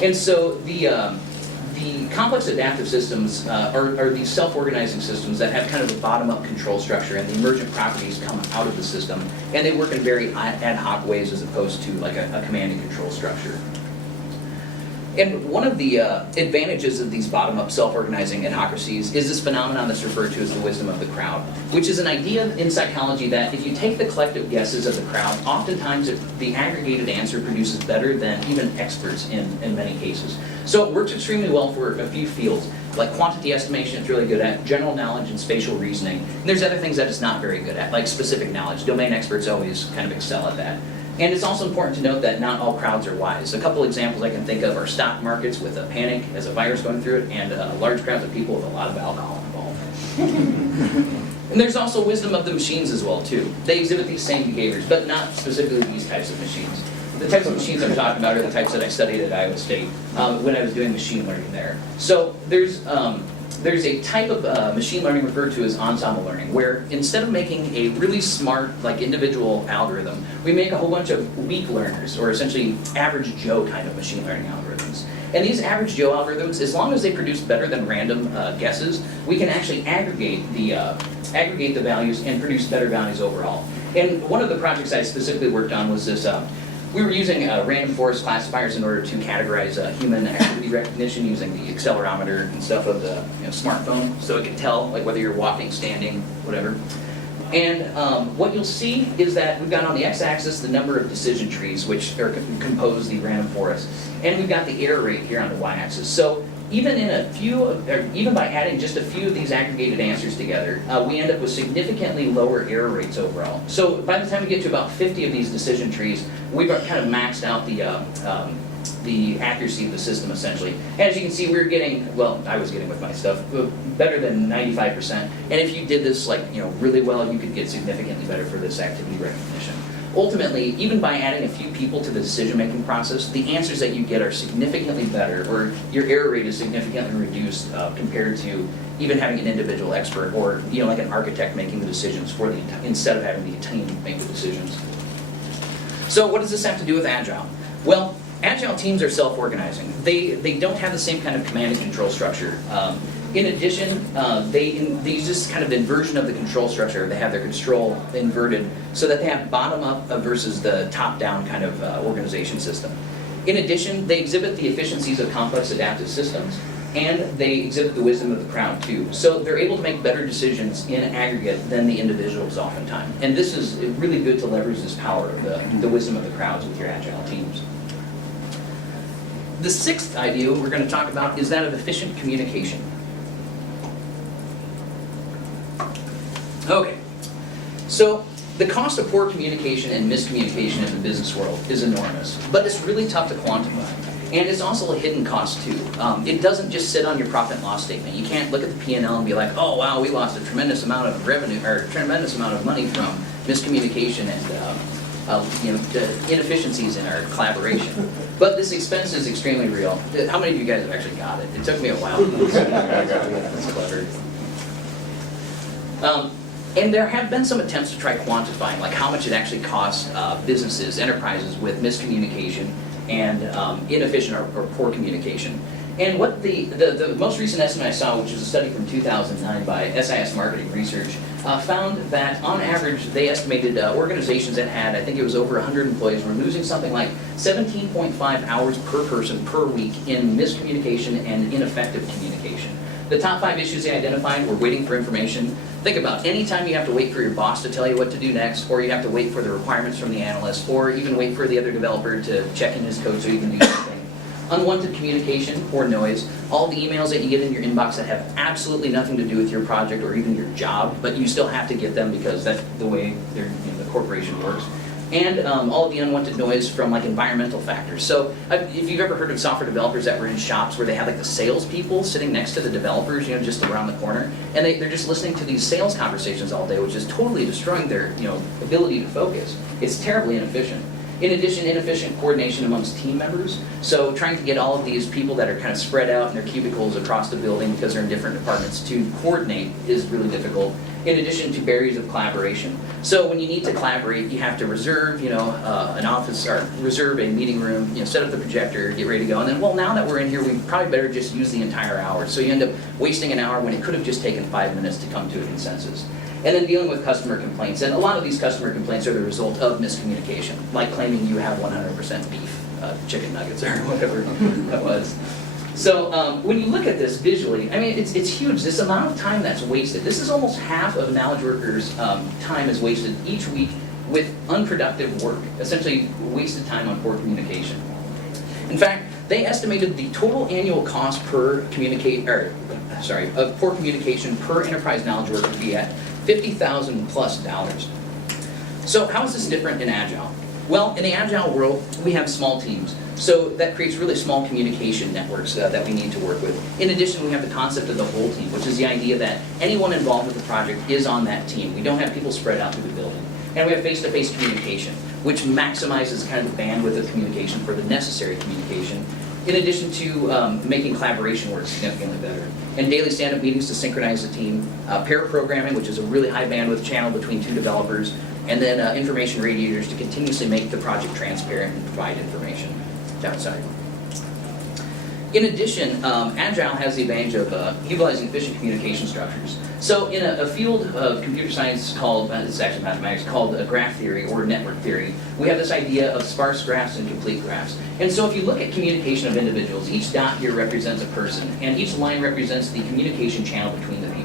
And so the complex adaptive systems are these self-organizing systems that have kind of a bottom-up control structure, and the emergent properties come out of the system, and they work in very ad hoc ways as opposed to like a command and control structure. And one of the advantages of these bottom-up self-organizing adhocracies is this phenomenon that's referred to as the wisdom of the crowd, which is an idea in psychology that if you take the collective guesses of the crowd, oftentimes the aggregated answer produces better than even experts in many cases. So it works extremely well for a few fields, like quantity estimation it's really good at, general knowledge and spatial reasoning. And there's other things that it's not very good at, like specific knowledge. Domain experts always kind of excel at that. And it's also important to note that not all crowds are wise. A couple examples I can think of are stock markets with a panic as a virus going through it, and large crowds of people with a lot of alcohol involved. And there's also wisdom of the machines as well, too. They exhibit these same behaviors, but not specifically these types of machines. The types of machines I'm talking about are the types that I studied at Iowa State when I was doing machine learning there. So there's a type of machine learning referred to as ensemble learning, where instead of making a really smart, like individual algorithm, we make a whole bunch of weak learners, or essentially average Joe kind of machine learning algorithms. And these average Joe algorithms, as long as they produce better than random guesses, we can actually aggregate the values and produce better values overall. And one of the projects I specifically worked on was this. We were using random forest classifiers in order to categorize human activity recognition using the accelerometer and stuff of the smartphone, so it can tell like whether you're walking, standing, whatever. And what you'll see is that we've got on the x-axis the number of decision trees which compose the random forest, and we've got the error rate here on the y-axis. So even even by adding just a few of these aggregated answers together, we end up with significantly lower error rates overall. So by the time we get to about 50 of these decision trees, we've kind of maxed out the accuracy of the system essentially. As you can see, we're getting, well, I was getting with my stuff, better than 95%. And if you did this really well, you could get significantly better for this activity recognition. Ultimately, even by adding a few people to the decision-making process, the answers that you get are significantly better, or your error rate is significantly reduced compared to even having an individual expert, or like an architect making the decisions instead of having the team make the decisions. So what does this have to do with Agile? Well, Agile teams are self-organizing. They don't have the same kind of command and control structure. In addition, they use this kind of inversion of the control structure. They have their control inverted so that they have bottom-up versus the top-down kind of organization system. In addition, they exhibit the efficiencies of complex adaptive systems, and they exhibit the wisdom of the crowd too. So they're able to make better decisions in aggregate than the individuals oftentimes. And this is really good to leverage this power of the wisdom of the crowds with your Agile teams. The sixth idea we're going to talk about is that of efficient communication. Okay, so the cost of poor communication and miscommunication in the business world is enormous, but it's really tough to quantify. And it's also a hidden cost too. It doesn't just sit on your profit and loss statement. You can't look at the P&L and be like, oh wow, we lost a tremendous amount of revenue, or a tremendous amount of money from miscommunication and the inefficiencies in our collaboration. But this expense is extremely real. How many of you guys have actually got it? It took me a while. That's clever. And there have been some attempts to try quantifying like how much it actually costs businesses, enterprises with miscommunication and inefficient or poor communication. And what the most recent estimate I saw, which was a study from 2009 by SIS Marketing Research, found that on average they estimated organizations that had, I think it was over 100 employees, were losing something like 17.5 hours per person per week in miscommunication and ineffective communication. The top 5 issues they identified were waiting for information. Think about any time you have to wait for your boss to tell you what to do next, or you have to wait for the requirements from the analyst, or even wait for the other developer to check in his code so you can do something. Unwanted communication or noise, all the emails that you get in your inbox that have absolutely nothing to do with your project or even your job, but you still have to get them because that's the way the corporation works. And all of the unwanted noise from like environmental factors. So if you've ever heard of software developers that were in shops where they had like the salespeople sitting next to the developers, just around the corner, and they're just listening to these sales conversations all day, which is totally destroying their ability to focus. It's terribly inefficient. In addition, inefficient coordination amongst team members. So trying to get all of these people that are kind of spread out in their cubicles across the building because they're in different departments to coordinate is really difficult. In addition to barriers of collaboration. So when you need to collaborate, you have to reserve, an office or reserve a meeting room, set up the projector, get ready to go. And then, well, now that we're in here, we probably better just use the entire hour. So you end up wasting an hour when it could have just taken 5 minutes to come to a consensus. And then dealing with customer complaints. And a lot of these customer complaints are the result of miscommunication, like claiming you have 100% beef, chicken nuggets, or whatever that was. So when you look at this visually, I mean, it's huge. This amount of time that's wasted. This is almost half of a knowledge worker's time is wasted each week with unproductive work, essentially wasted time on poor communication. In fact, they estimated the total annual cost per of poor communication per enterprise knowledge worker to be at $50,000 plus. So how is this different in Agile? Well, in the Agile world, we have small teams. So that creates really small communication networks that we need to work with. In addition, we have the concept of the whole team, which is the idea that anyone involved with the project is on that team. We don't have people spread out through the building. And we have face-to-face communication, which maximizes kind of the bandwidth of communication for the necessary communication, in addition to making collaboration work significantly better. And daily stand-up meetings to synchronize the team, pair programming, which is a really high bandwidth channel between 2 developers, and then information radiators to continuously make the project transparent and provide information outside. In addition, Agile has the advantage of utilizing efficient communication structures. So in a field of computer science called, it's actually mathematics, called graph theory or network theory, we have this idea of sparse graphs and complete graphs. And so if you look at communication of individuals, each dot here represents a person, and each line represents the communication channel between the people.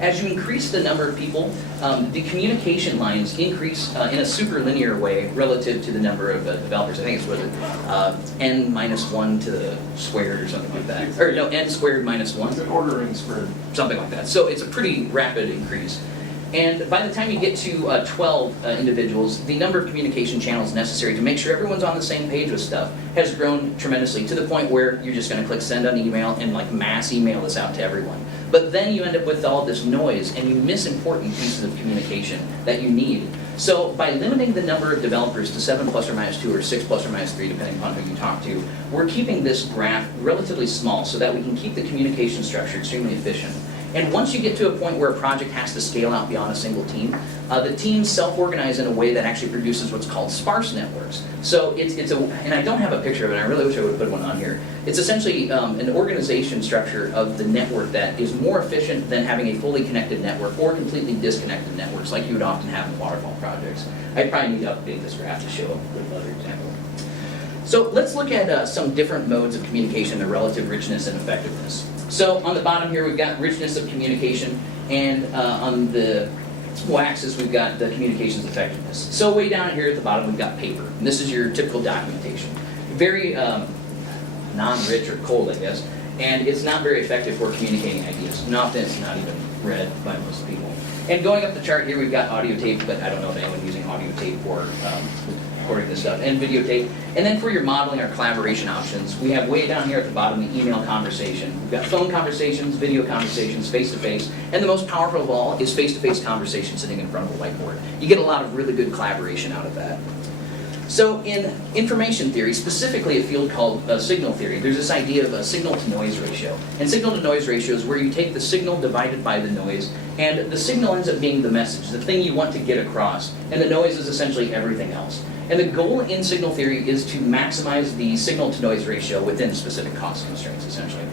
As you increase the number of people, the communication lines increase in a super linear way relative to the number of developers. I think it's n minus 1 to the squared or something like that. Or no, n squared minus 1. It's an order n squared. Something like that. So it's a pretty rapid increase. And by the time you get to 12 individuals, the number of communication channels necessary to make sure everyone's on the same page with stuff has grown tremendously to the point where you're just going to click send on email and like mass email this out to everyone. But then you end up with all this noise and you miss important pieces of communication that you need. So by limiting the number of developers to 7 plus or minus 2 or 6 plus or minus 3, depending upon who you talk to, we're keeping this graph relatively small so that we can keep the communication structure extremely efficient. And once you get to a point where a project has to scale out beyond a single team, the teams self-organize in a way that actually produces what's called sparse networks. So and I don't have a picture of it, I really wish I would have put one on here. It's essentially an organization structure of the network that is more efficient than having a fully connected network or completely disconnected networks like you would often have in waterfall projects. I probably need to update this graph to show another example. So let's look at some different modes of communication, their relative richness and effectiveness. So on the bottom here, we've got richness of communication, and on the y-axis, we've got the communications effectiveness. So way down here at the bottom, we've got paper. And this is your typical documentation. Very non-rich or cold, I guess, and it's not very effective for communicating ideas. And often it's not even read by most people. And going up the chart here, we've got audio tape, but I don't know of anyone using audio tape for recording this stuff, and videotape. And then for your modeling or collaboration options, we have way down here at the bottom the email conversation. We've got phone conversations, video conversations, face-to-face, and the most powerful of all is face-to-face conversation sitting in front of a whiteboard. You get a lot of really good collaboration out of that. So in information theory, specifically a field called signal theory, there's this idea of a signal-to-noise ratio. And signal-to-noise ratio is where you take the signal divided by the noise, and the signal ends up being the message, the thing you want to get across, and the noise is essentially everything else. And the goal in signal theory is to maximize the signal-to-noise ratio within specific cost constraints, essentially.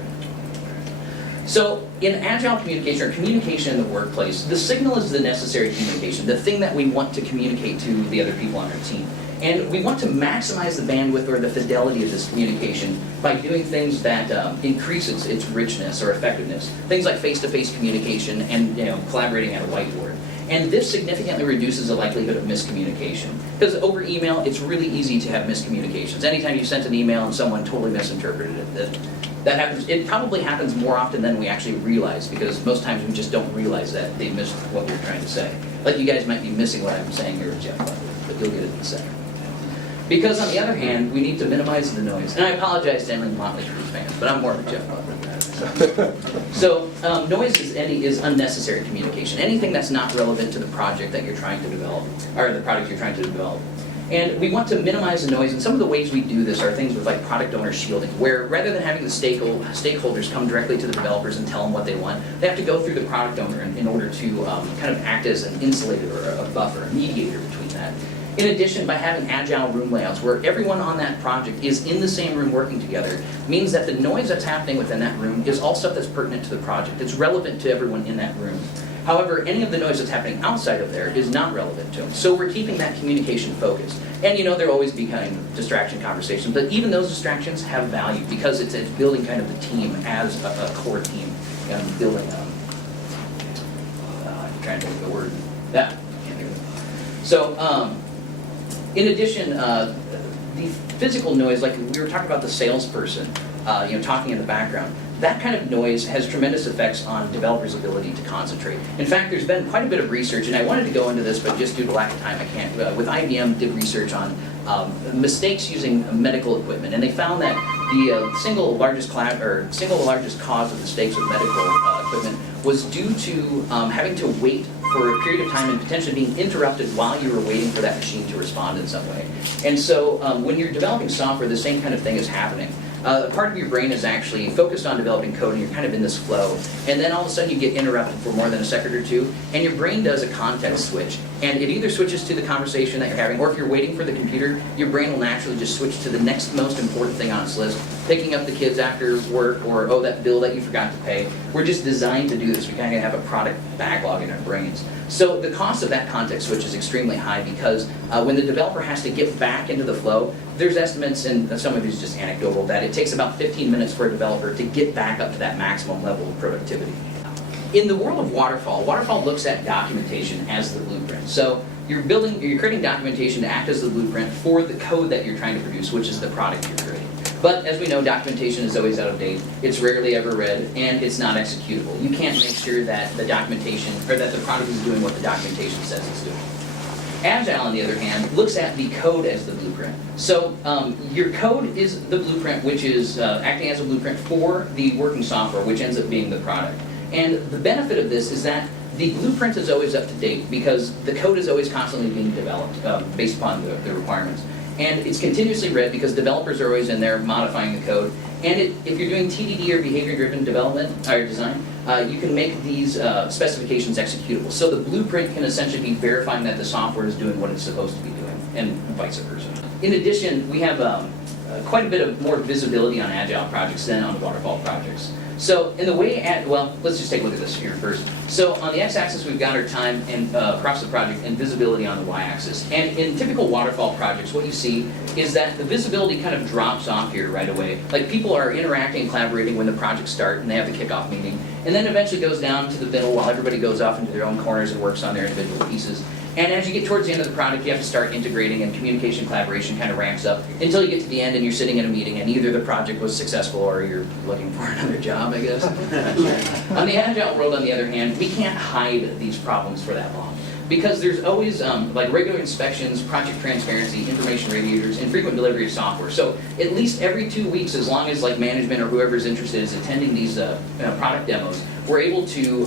So in agile communication, or communication in the workplace, the signal is the necessary communication, the thing that we want to communicate to the other people on our team. And we want to maximize the bandwidth or the fidelity of this communication by doing things that increases its richness or effectiveness. Things like face-to-face communication and collaborating at a whiteboard. And this significantly reduces the likelihood of miscommunication. Because over email, it's really easy to have miscommunications. Anytime you sent an email and someone totally misinterpreted it, that happens. It probably happens more often than we actually realize, because most times we just don't realize that they missed what we're trying to say. Like you guys might be missing what I'm saying here with Jeff Butler, but you'll get it in a second. Because on the other hand, we need to minimize the noise. And I apologize to any Motley Crue fans, but I'm more of a Jeff Butler guy. So noise is unnecessary communication. Anything that's not relevant to the project that you're trying to develop, or the product you're trying to develop. And we want to minimize the noise, and some of the ways we do this are things with like product owner shielding, where rather than having the stakeholders come directly to the developers and tell them what they want, they have to go through the product owner in order to kind of act as an insulator or a buffer, a mediator between that. In addition, by having agile room layouts where everyone on that project is in the same room working together, means that the noise that's happening within that room is all stuff that's pertinent to the project. It's relevant to everyone in that room. However, any of the noise that's happening outside of there is not relevant to them. So we're keeping that communication focused. And there'll always be kind of distraction conversations, but even those distractions have value because it's building kind of the team as a core team. Building, I'm trying to think of the word. Yeah, can't think of it. So, in addition, the physical noise, like we were talking about the salesperson, talking in the background, that kind of noise has tremendous effects on developers' ability to concentrate. In fact, there's been quite a bit of research, and I wanted to go into this, but just due to lack of time, I can't. With IBM, did research on mistakes using medical equipment, and they found that the single largest cause of mistakes with medical equipment was due to having to wait for a period of time and potentially being interrupted while you were waiting for that machine to respond in some way. And so when you're developing software, the same kind of thing is happening. Part of your brain is actually focused on developing code and you're kind of in this flow. And then all of a sudden you get interrupted for more than a second or two and your brain does a context switch. And it either switches to the conversation that you're having, or if you're waiting for the computer, your brain will naturally just switch to the next most important thing on its list, picking up the kids after work, or that bill that you forgot to pay. We're just designed to do this. We kind of have a product backlog in our brains. So the cost of that context switch is extremely high because when the developer has to get back into the flow, there's estimates, and some of these just anecdotal, that it takes about 15 minutes for a developer to get back up to that maximum level of productivity. In the world of Waterfall looks at documentation as the blueprint. So you're creating documentation to act as the blueprint for the code that you're trying to produce, which is the product you're creating. But as we know, documentation is always out of date. It's rarely ever read, and it's not executable. You can't make sure that the documentation, or that the product is doing what the documentation says it's doing. Agile, on the other hand, looks at the code as the blueprint. So your code is the blueprint, which is acting as a blueprint for the working software, which ends up being the product. And the benefit of this is that the blueprint is always up to date because the code is always constantly being developed based upon the requirements. And it's continuously read because developers are always in there modifying the code. And if you're doing TDD or behavior-driven development or design, you can make these specifications executable. So the blueprint can essentially be verifying that the software is doing what it's supposed to be doing, and vice versa. In addition, we have quite a bit of more visibility on Agile projects than on Waterfall projects. So in the way, let's just take a look at this here first. So on the x-axis, we've got our time and across the project and visibility on the y-axis. And in typical Waterfall projects, what you see is that the visibility kind of drops off here right away. Like people are interacting and collaborating when the projects start and they have the kickoff meeting. And then eventually goes down to the middle while everybody goes off into their own corners and works on their individual pieces. And as you get towards the end of the product, you have to start integrating, and communication collaboration kind of ramps up until you get to the end and you're sitting in a meeting and either the project was successful or you're looking for another job, I guess. On the Agile world, on the other hand, we can't hide these problems for that long. Because there's always like regular inspections, project transparency, information radiators, and frequent delivery of software. So at least every 2 weeks, as long as like management or whoever's interested is attending these product demos, we're able to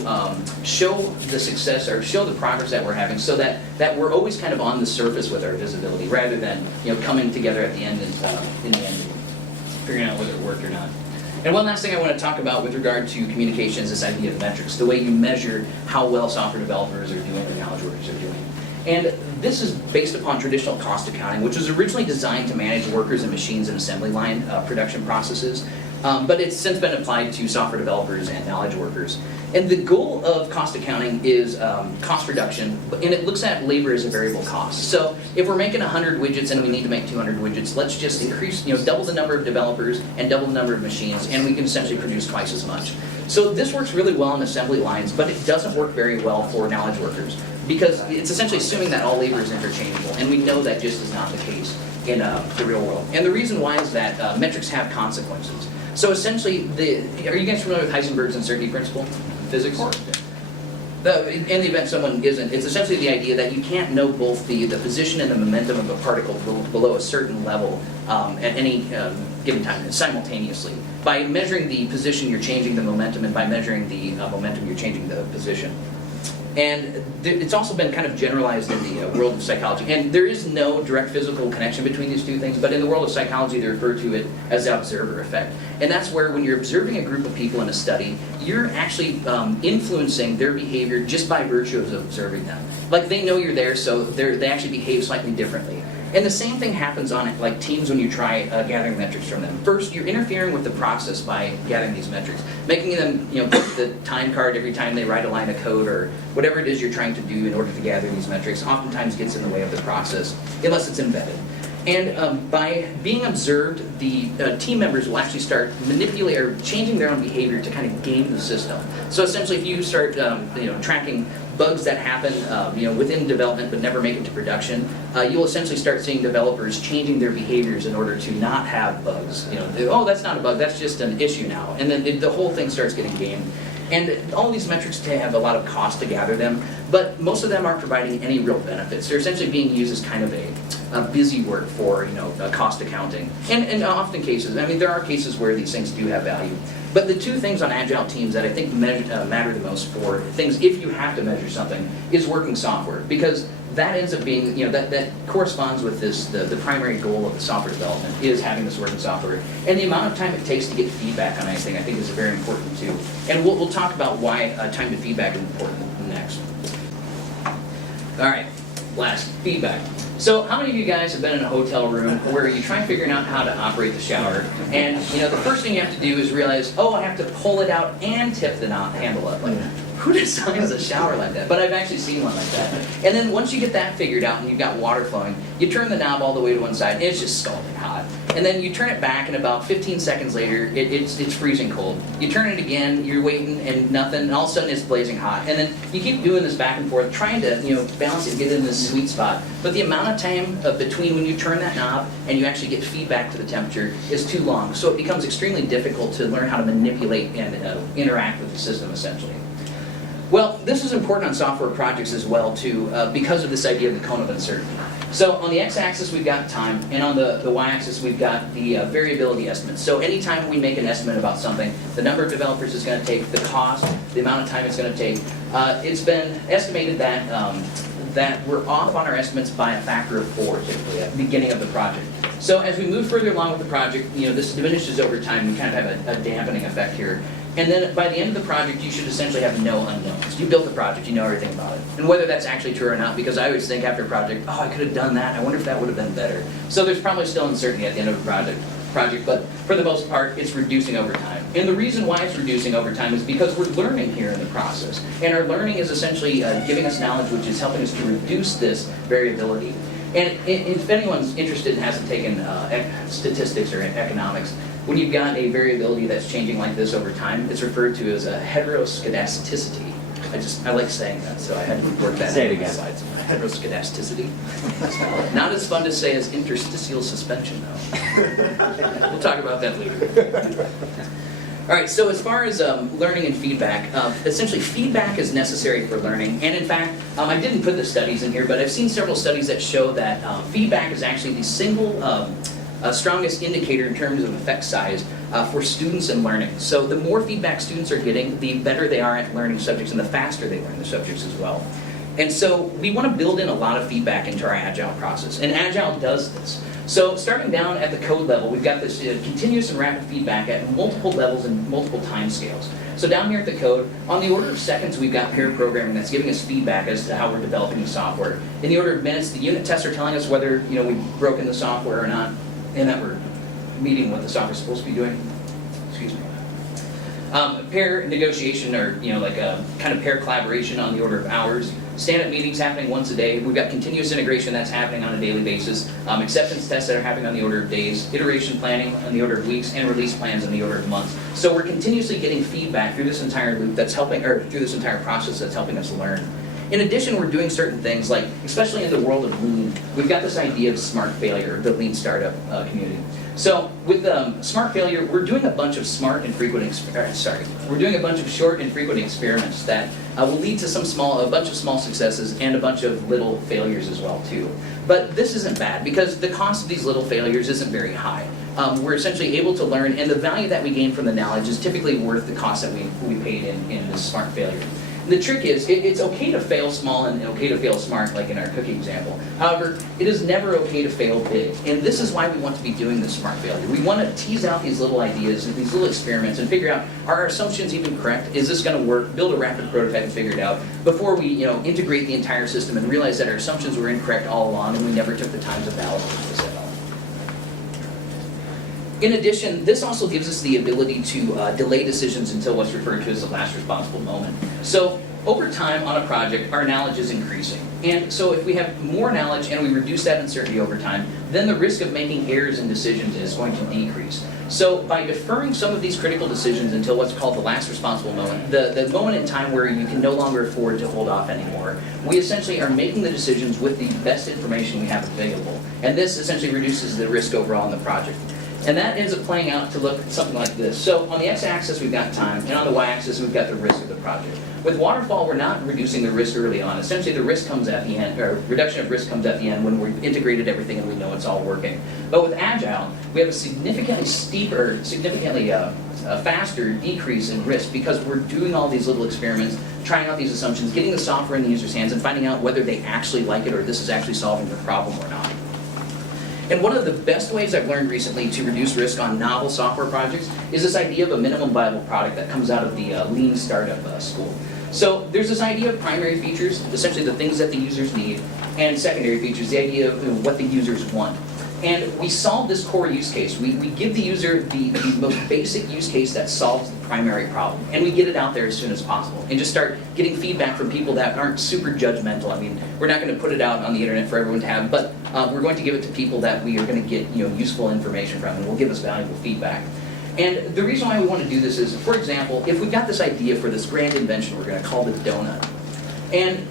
show the success or show the progress that we're having, so that we're always kind of on the surface with our visibility, rather than coming together at the end and in the end figuring out whether it worked or not. And one last thing I want to talk about with regard to communication is this idea of metrics, the way you measure how well software developers are doing or knowledge workers are doing. And this is based upon traditional cost accounting, which was originally designed to manage workers and machines and assembly line production processes. But it's since been applied to software developers and knowledge workers. And the goal of cost accounting is cost reduction, and it looks at labor as a variable cost. So if we're making 100 widgets and we need to make 200 widgets, let's just increase, double the number of developers and double the number of machines, and we can essentially produce twice as much. So this works really well on assembly lines, but it doesn't work very well for knowledge workers, because it's essentially assuming that all labor is interchangeable, and we know that just is not the case in the real world. And the reason why is that metrics have consequences. So essentially, are you guys familiar with Heisenberg's uncertainty principle? Physics? In the event someone isn't, it's essentially the idea that you can't know both the position and the momentum of a particle below a certain level at any given time simultaneously. By measuring the position, you're changing the momentum, and by measuring the momentum, you're changing the position. And it's also been kind of generalized in the world of psychology. And there is no direct physical connection between these two things, but in the world of psychology, they refer to it as the observer effect. And that's where when you're observing a group of people in a study, you're actually influencing their behavior just by virtue of observing them. Like, they know you're there, so they actually behave slightly differently. And the same thing happens on teams when you try gathering metrics from them. First, you're interfering with the process by gathering these metrics, making them put the time card every time they write a line of code or whatever it is you're trying to do in order to gather these metrics. Oftentimes gets in the way of the process, unless it's embedded. And by being observed, the team members will actually start manipulating or changing their own behavior to kind of game the system. So essentially, if you start tracking bugs that happen within development but never make it to production, you'll essentially start seeing developers changing their behaviors in order to not have bugs. Oh, that's not a bug, that's just an issue now. And then the whole thing starts getting gamed. And all these metrics have a lot of cost to gather them, but most of them aren't providing any real benefits. They're essentially being used as kind of a busy work for cost accounting. And often cases, there are cases where these things do have value. But the two things on Agile Teams that I think matter the most for things, if you have to measure something, is working software. Because that ends up being, that corresponds with the primary goal of the software development is having this working software. And the amount of time it takes to get feedback on anything, I think, is very important too. And we'll talk about why time to feedback is important next. All right, last, feedback. So how many of you guys have been in a hotel room where you try figuring out how to operate the shower, and the first thing you have to do is realize, oh, I have to pull it out and tip the handle up. Like, who designs a shower like that? But I've actually seen one like that. And then once you get that figured out and you've got water flowing, you turn the knob all the way to one side and it's just scalding hot. And then you turn it back and about 15 seconds later, it's freezing cold. You turn it again, you're waiting and nothing, and all of a sudden it's blazing hot. And then you keep doing this back and forth, trying to balance it and get in this sweet spot. But the amount of time between when you turn that knob and you actually get feedback to the temperature is too long. So it becomes extremely difficult to learn how to manipulate and interact with the system, essentially. Well, this is important on software projects as well, too, because of this idea of the cone of uncertainty. So on the x-axis, we've got time, and on the y-axis, we've got the variability estimates. So anytime we make an estimate about something, the number of developers it's going to take, the cost, the amount of time it's going to take, it's been estimated that we're off on our estimates by a factor of 4, typically, at the beginning of the project. So as we move further along with the project, this diminishes over time. We kind of have a dampening effect here. And then by the end of the project, you should essentially have no unknowns. You built the project, you know everything about it. And whether that's actually true or not, because I always think after a project, oh, I could have done that. I wonder if that would have been better. So there's probably still uncertainty at the end of a project, but for the most part, it's reducing over time. And the reason why it's reducing over time is because we're learning here in the process. And our learning is essentially giving us knowledge, which is helping us to reduce this variability. And if anyone's interested and hasn't taken statistics or economics, when you've got a variability that's changing like this over time, it's referred to as a heteroskedasticity. I like saying that, so I had to work that into the slides. Heteroskedasticity. Not as fun to say as interstitial suspension, though. We'll talk about that later. All right, so as far as learning and feedback, essentially feedback is necessary for learning. And in fact, I didn't put the studies in here, but I've seen several studies that show that feedback is actually the single strongest indicator in terms of effect size for students and learning. So the more feedback students are getting, the better they are at learning subjects and the faster they learn the subjects as well. And so we want to build in a lot of feedback into our Agile process, and Agile does this. So starting down at the code level, we've got this continuous and rapid feedback at multiple levels and multiple time scales. So down here at the code, on the order of seconds, we've got pair programming that's giving us feedback as to how we're developing the software. In the order of minutes, the unit tests are telling us whether we've broken the software or not, and that we're meeting what the software's supposed to be doing. Excuse me. Pair negotiation, or like a kind of pair collaboration, on the order of hours. Stand-up meetings happening once a day. We've got continuous integration that's happening on a daily basis. Acceptance tests that are happening on the order of days. Iteration planning on the order of weeks, and release plans on the order of months. So we're continuously getting feedback through this entire loop that's helping, or through this entire process that's helping us learn. In addition, we're doing certain things like, especially in the world of Lean, we've got this idea of smart failure, the Lean startup community. So with smart failure, we're doing a bunch of short and frequent experiments that will lead to a bunch of small successes and a bunch of little failures as well too. But this isn't bad, because the cost of these little failures isn't very high. We're essentially able to learn, and the value that we gain from the knowledge is typically worth the cost that we paid in this smart failure. The trick is, it's okay to fail small and okay to fail smart, like in our cookie example. However, it is never okay to fail big. And this is why we want to be doing this smart failure. We want to tease out these little ideas and these little experiments and figure out, are our assumptions even correct? Is this going to work? Build a rapid prototype and figure it out before we integrate the entire system and realize that our assumptions were incorrect all along and we never took the time to validate this at all. In addition, this also gives us the ability to delay decisions until what's referred to as the last responsible moment. So over time on a project, our knowledge is increasing. And so if we have more knowledge and we reduce that uncertainty over time, then the risk of making errors in decisions is going to decrease. So by deferring some of these critical decisions until what's called the last responsible moment, the moment in time where you can no longer afford to hold off anymore, we essentially are making the decisions with the best information we have available. And this essentially reduces the risk overall in the project. And that ends up playing out to look something like this. So on the x-axis, we've got time, and on the y-axis, we've got the risk of the project. With Waterfall, we're not reducing the risk early on. Essentially, the risk comes at the end, or reduction of risk comes at the end when we've integrated everything and we know it's all working. But with Agile, we have a significantly faster decrease in risk, because we're doing all these little experiments, trying out these assumptions, getting the software in the user's hands, and finding out whether they actually like it or this is actually solving the problem or not. And one of the best ways I've learned recently to reduce risk on novel software projects is this idea of a minimum viable product that comes out of the Lean startup school. So there's this idea of primary features, essentially the things that the users need, and secondary features, the idea of what the users want. And we solve this core use case. We give the user the most basic use case that solves the primary problem, and we get it out there as soon as possible, and just start getting feedback from people that aren't super judgmental. I mean, we're not going to put it out on the internet for everyone to have, but we're going to give it to people that we are going to get useful information from, and will give us valuable feedback. And the reason why we want to do this is, for example, if we've got this idea for this grand invention we're going to call the donut, and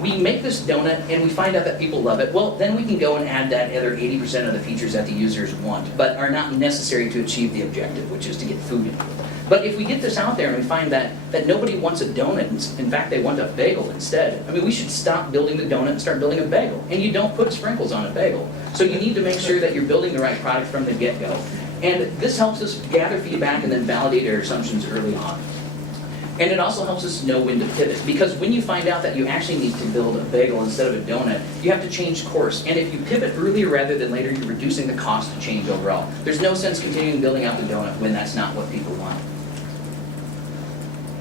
we make this donut and we find out that people love it, well, then we can go and add that other 80% of the features that the users want, but are not necessary to achieve the objective, which is to get food into it. But if we get this out there and we find that nobody wants a donut, in fact they want a bagel instead, I mean, we should stop building the donut and start building a bagel. And you don't put sprinkles on a bagel. So you need to make sure that you're building the right product from the get-go. And this helps us gather feedback and then validate our assumptions early on. And it also helps us know when to pivot, because when you find out that you actually need to build a bagel instead of a donut, you have to change course. And if you pivot earlier rather than later, you're reducing the cost to change overall. There's no sense continuing building out the donut when that's not what people want.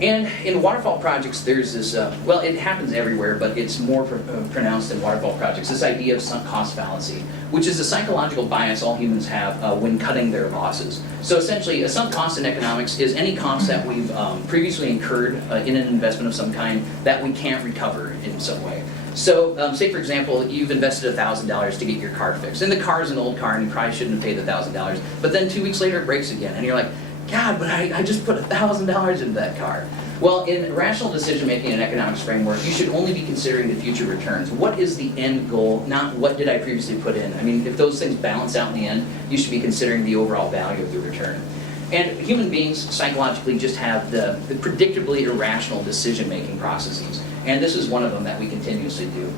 And in waterfall projects, there's this, well, it happens everywhere, but it's more pronounced in waterfall projects, this idea of sunk cost fallacy, which is a psychological bias all humans have when cutting their losses. So essentially, a sunk cost in economics is any cost that we've previously incurred in an investment of some kind that we can't recover in some way. So, say for example, you've invested $1,000 to get your car fixed, and the car is an old car and you probably shouldn't have paid the $1,000, but then 2 weeks later it breaks again, and you're like, God, but I just put $1,000 into that car. Well, in rational decision-making and economics framework, you should only be considering the future returns. What is the end goal, not what did I previously put in? I mean, if those things balance out in the end, you should be considering the overall value of the return. And human beings psychologically just have the predictably irrational decision-making processes. And this is one of them that we continuously do.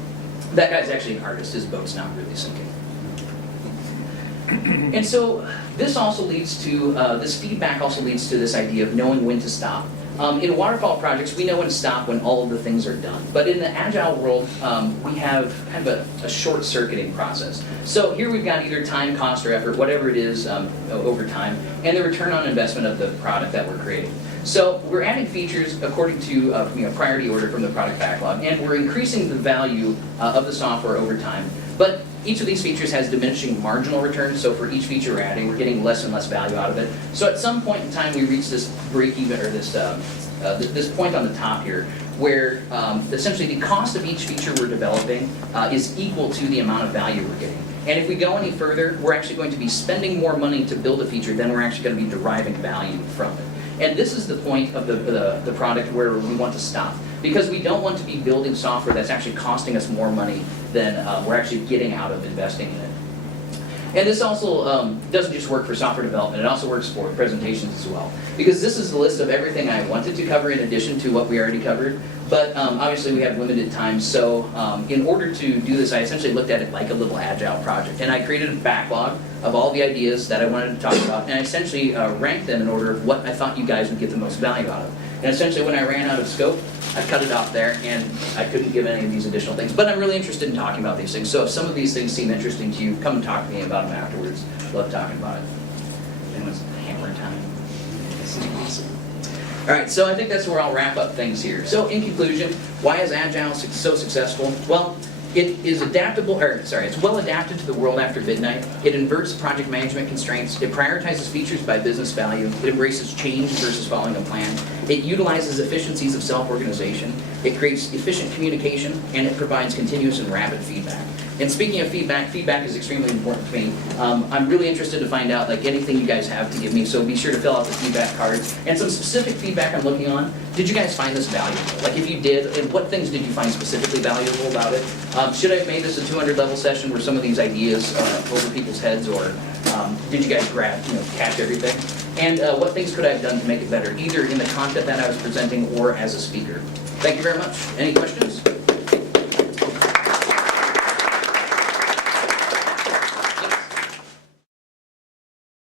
That guy's actually an artist. His boat's not really sinking. And so this also leads to, this feedback also leads to this idea of knowing when to stop. In waterfall projects, we know when to stop when all of the things are done. But in the Agile world, we have kind of a short-circuiting process. So here we've got either time, cost, or effort, whatever it is over time, and the return on investment of the product that we're creating. So we're adding features according to priority order from the product backlog, and we're increasing the value of the software over time. But each of these features has diminishing marginal returns, so for each feature we're adding, we're getting less and less value out of it. So at some point in time, we reach this break-even, or this point on the top here, where essentially the cost of each feature we're developing is equal to the amount of value we're getting. And if we go any further, we're actually going to be spending more money to build a feature than we're actually going to be deriving value from it. And this is the point of the product where we want to stop. Because we don't want to be building software that's actually costing us more money than we're actually getting out of investing in it. And this also doesn't just work for software development, it also works for presentations as well. Because this is the list of everything I wanted to cover in addition to what we already covered. But obviously we have limited time, so in order to do this, I essentially looked at it like a little Agile project. And I created a backlog of all the ideas that I wanted to talk about, and I essentially ranked them in order of what I thought you guys would get the most value out of. And essentially when I ran out of scope, I cut it off there, and I couldn't give any of these additional things. But I'm really interested in talking about these things, so if some of these things seem interesting to you, come and talk to me about them afterwards. Love talking about it. And it's hammer time. All right, so I think that's where I'll wrap up things here. So in conclusion, why is Agile so successful? Well, it is adaptable, it's well adapted to the world after midnight. It inverts project management constraints. It prioritizes features by business value. It embraces change versus following a plan. It utilizes efficiencies of self-organization. It creates efficient communication, and it provides continuous and rapid feedback. And speaking of feedback, feedback is extremely important to me. I'm really interested to find out anything you guys have to give me, so be sure to fill out the feedback cards. And some specific feedback I'm looking on, did you guys find this valuable? If you did, and what things did you find specifically valuable about it? Should I have made this a 200-level session where some of these ideas over people's heads, or did you guys catch everything? And what things could I have done to make it better, either in the content that I was presenting or as a speaker? Thank you very much. Any questions?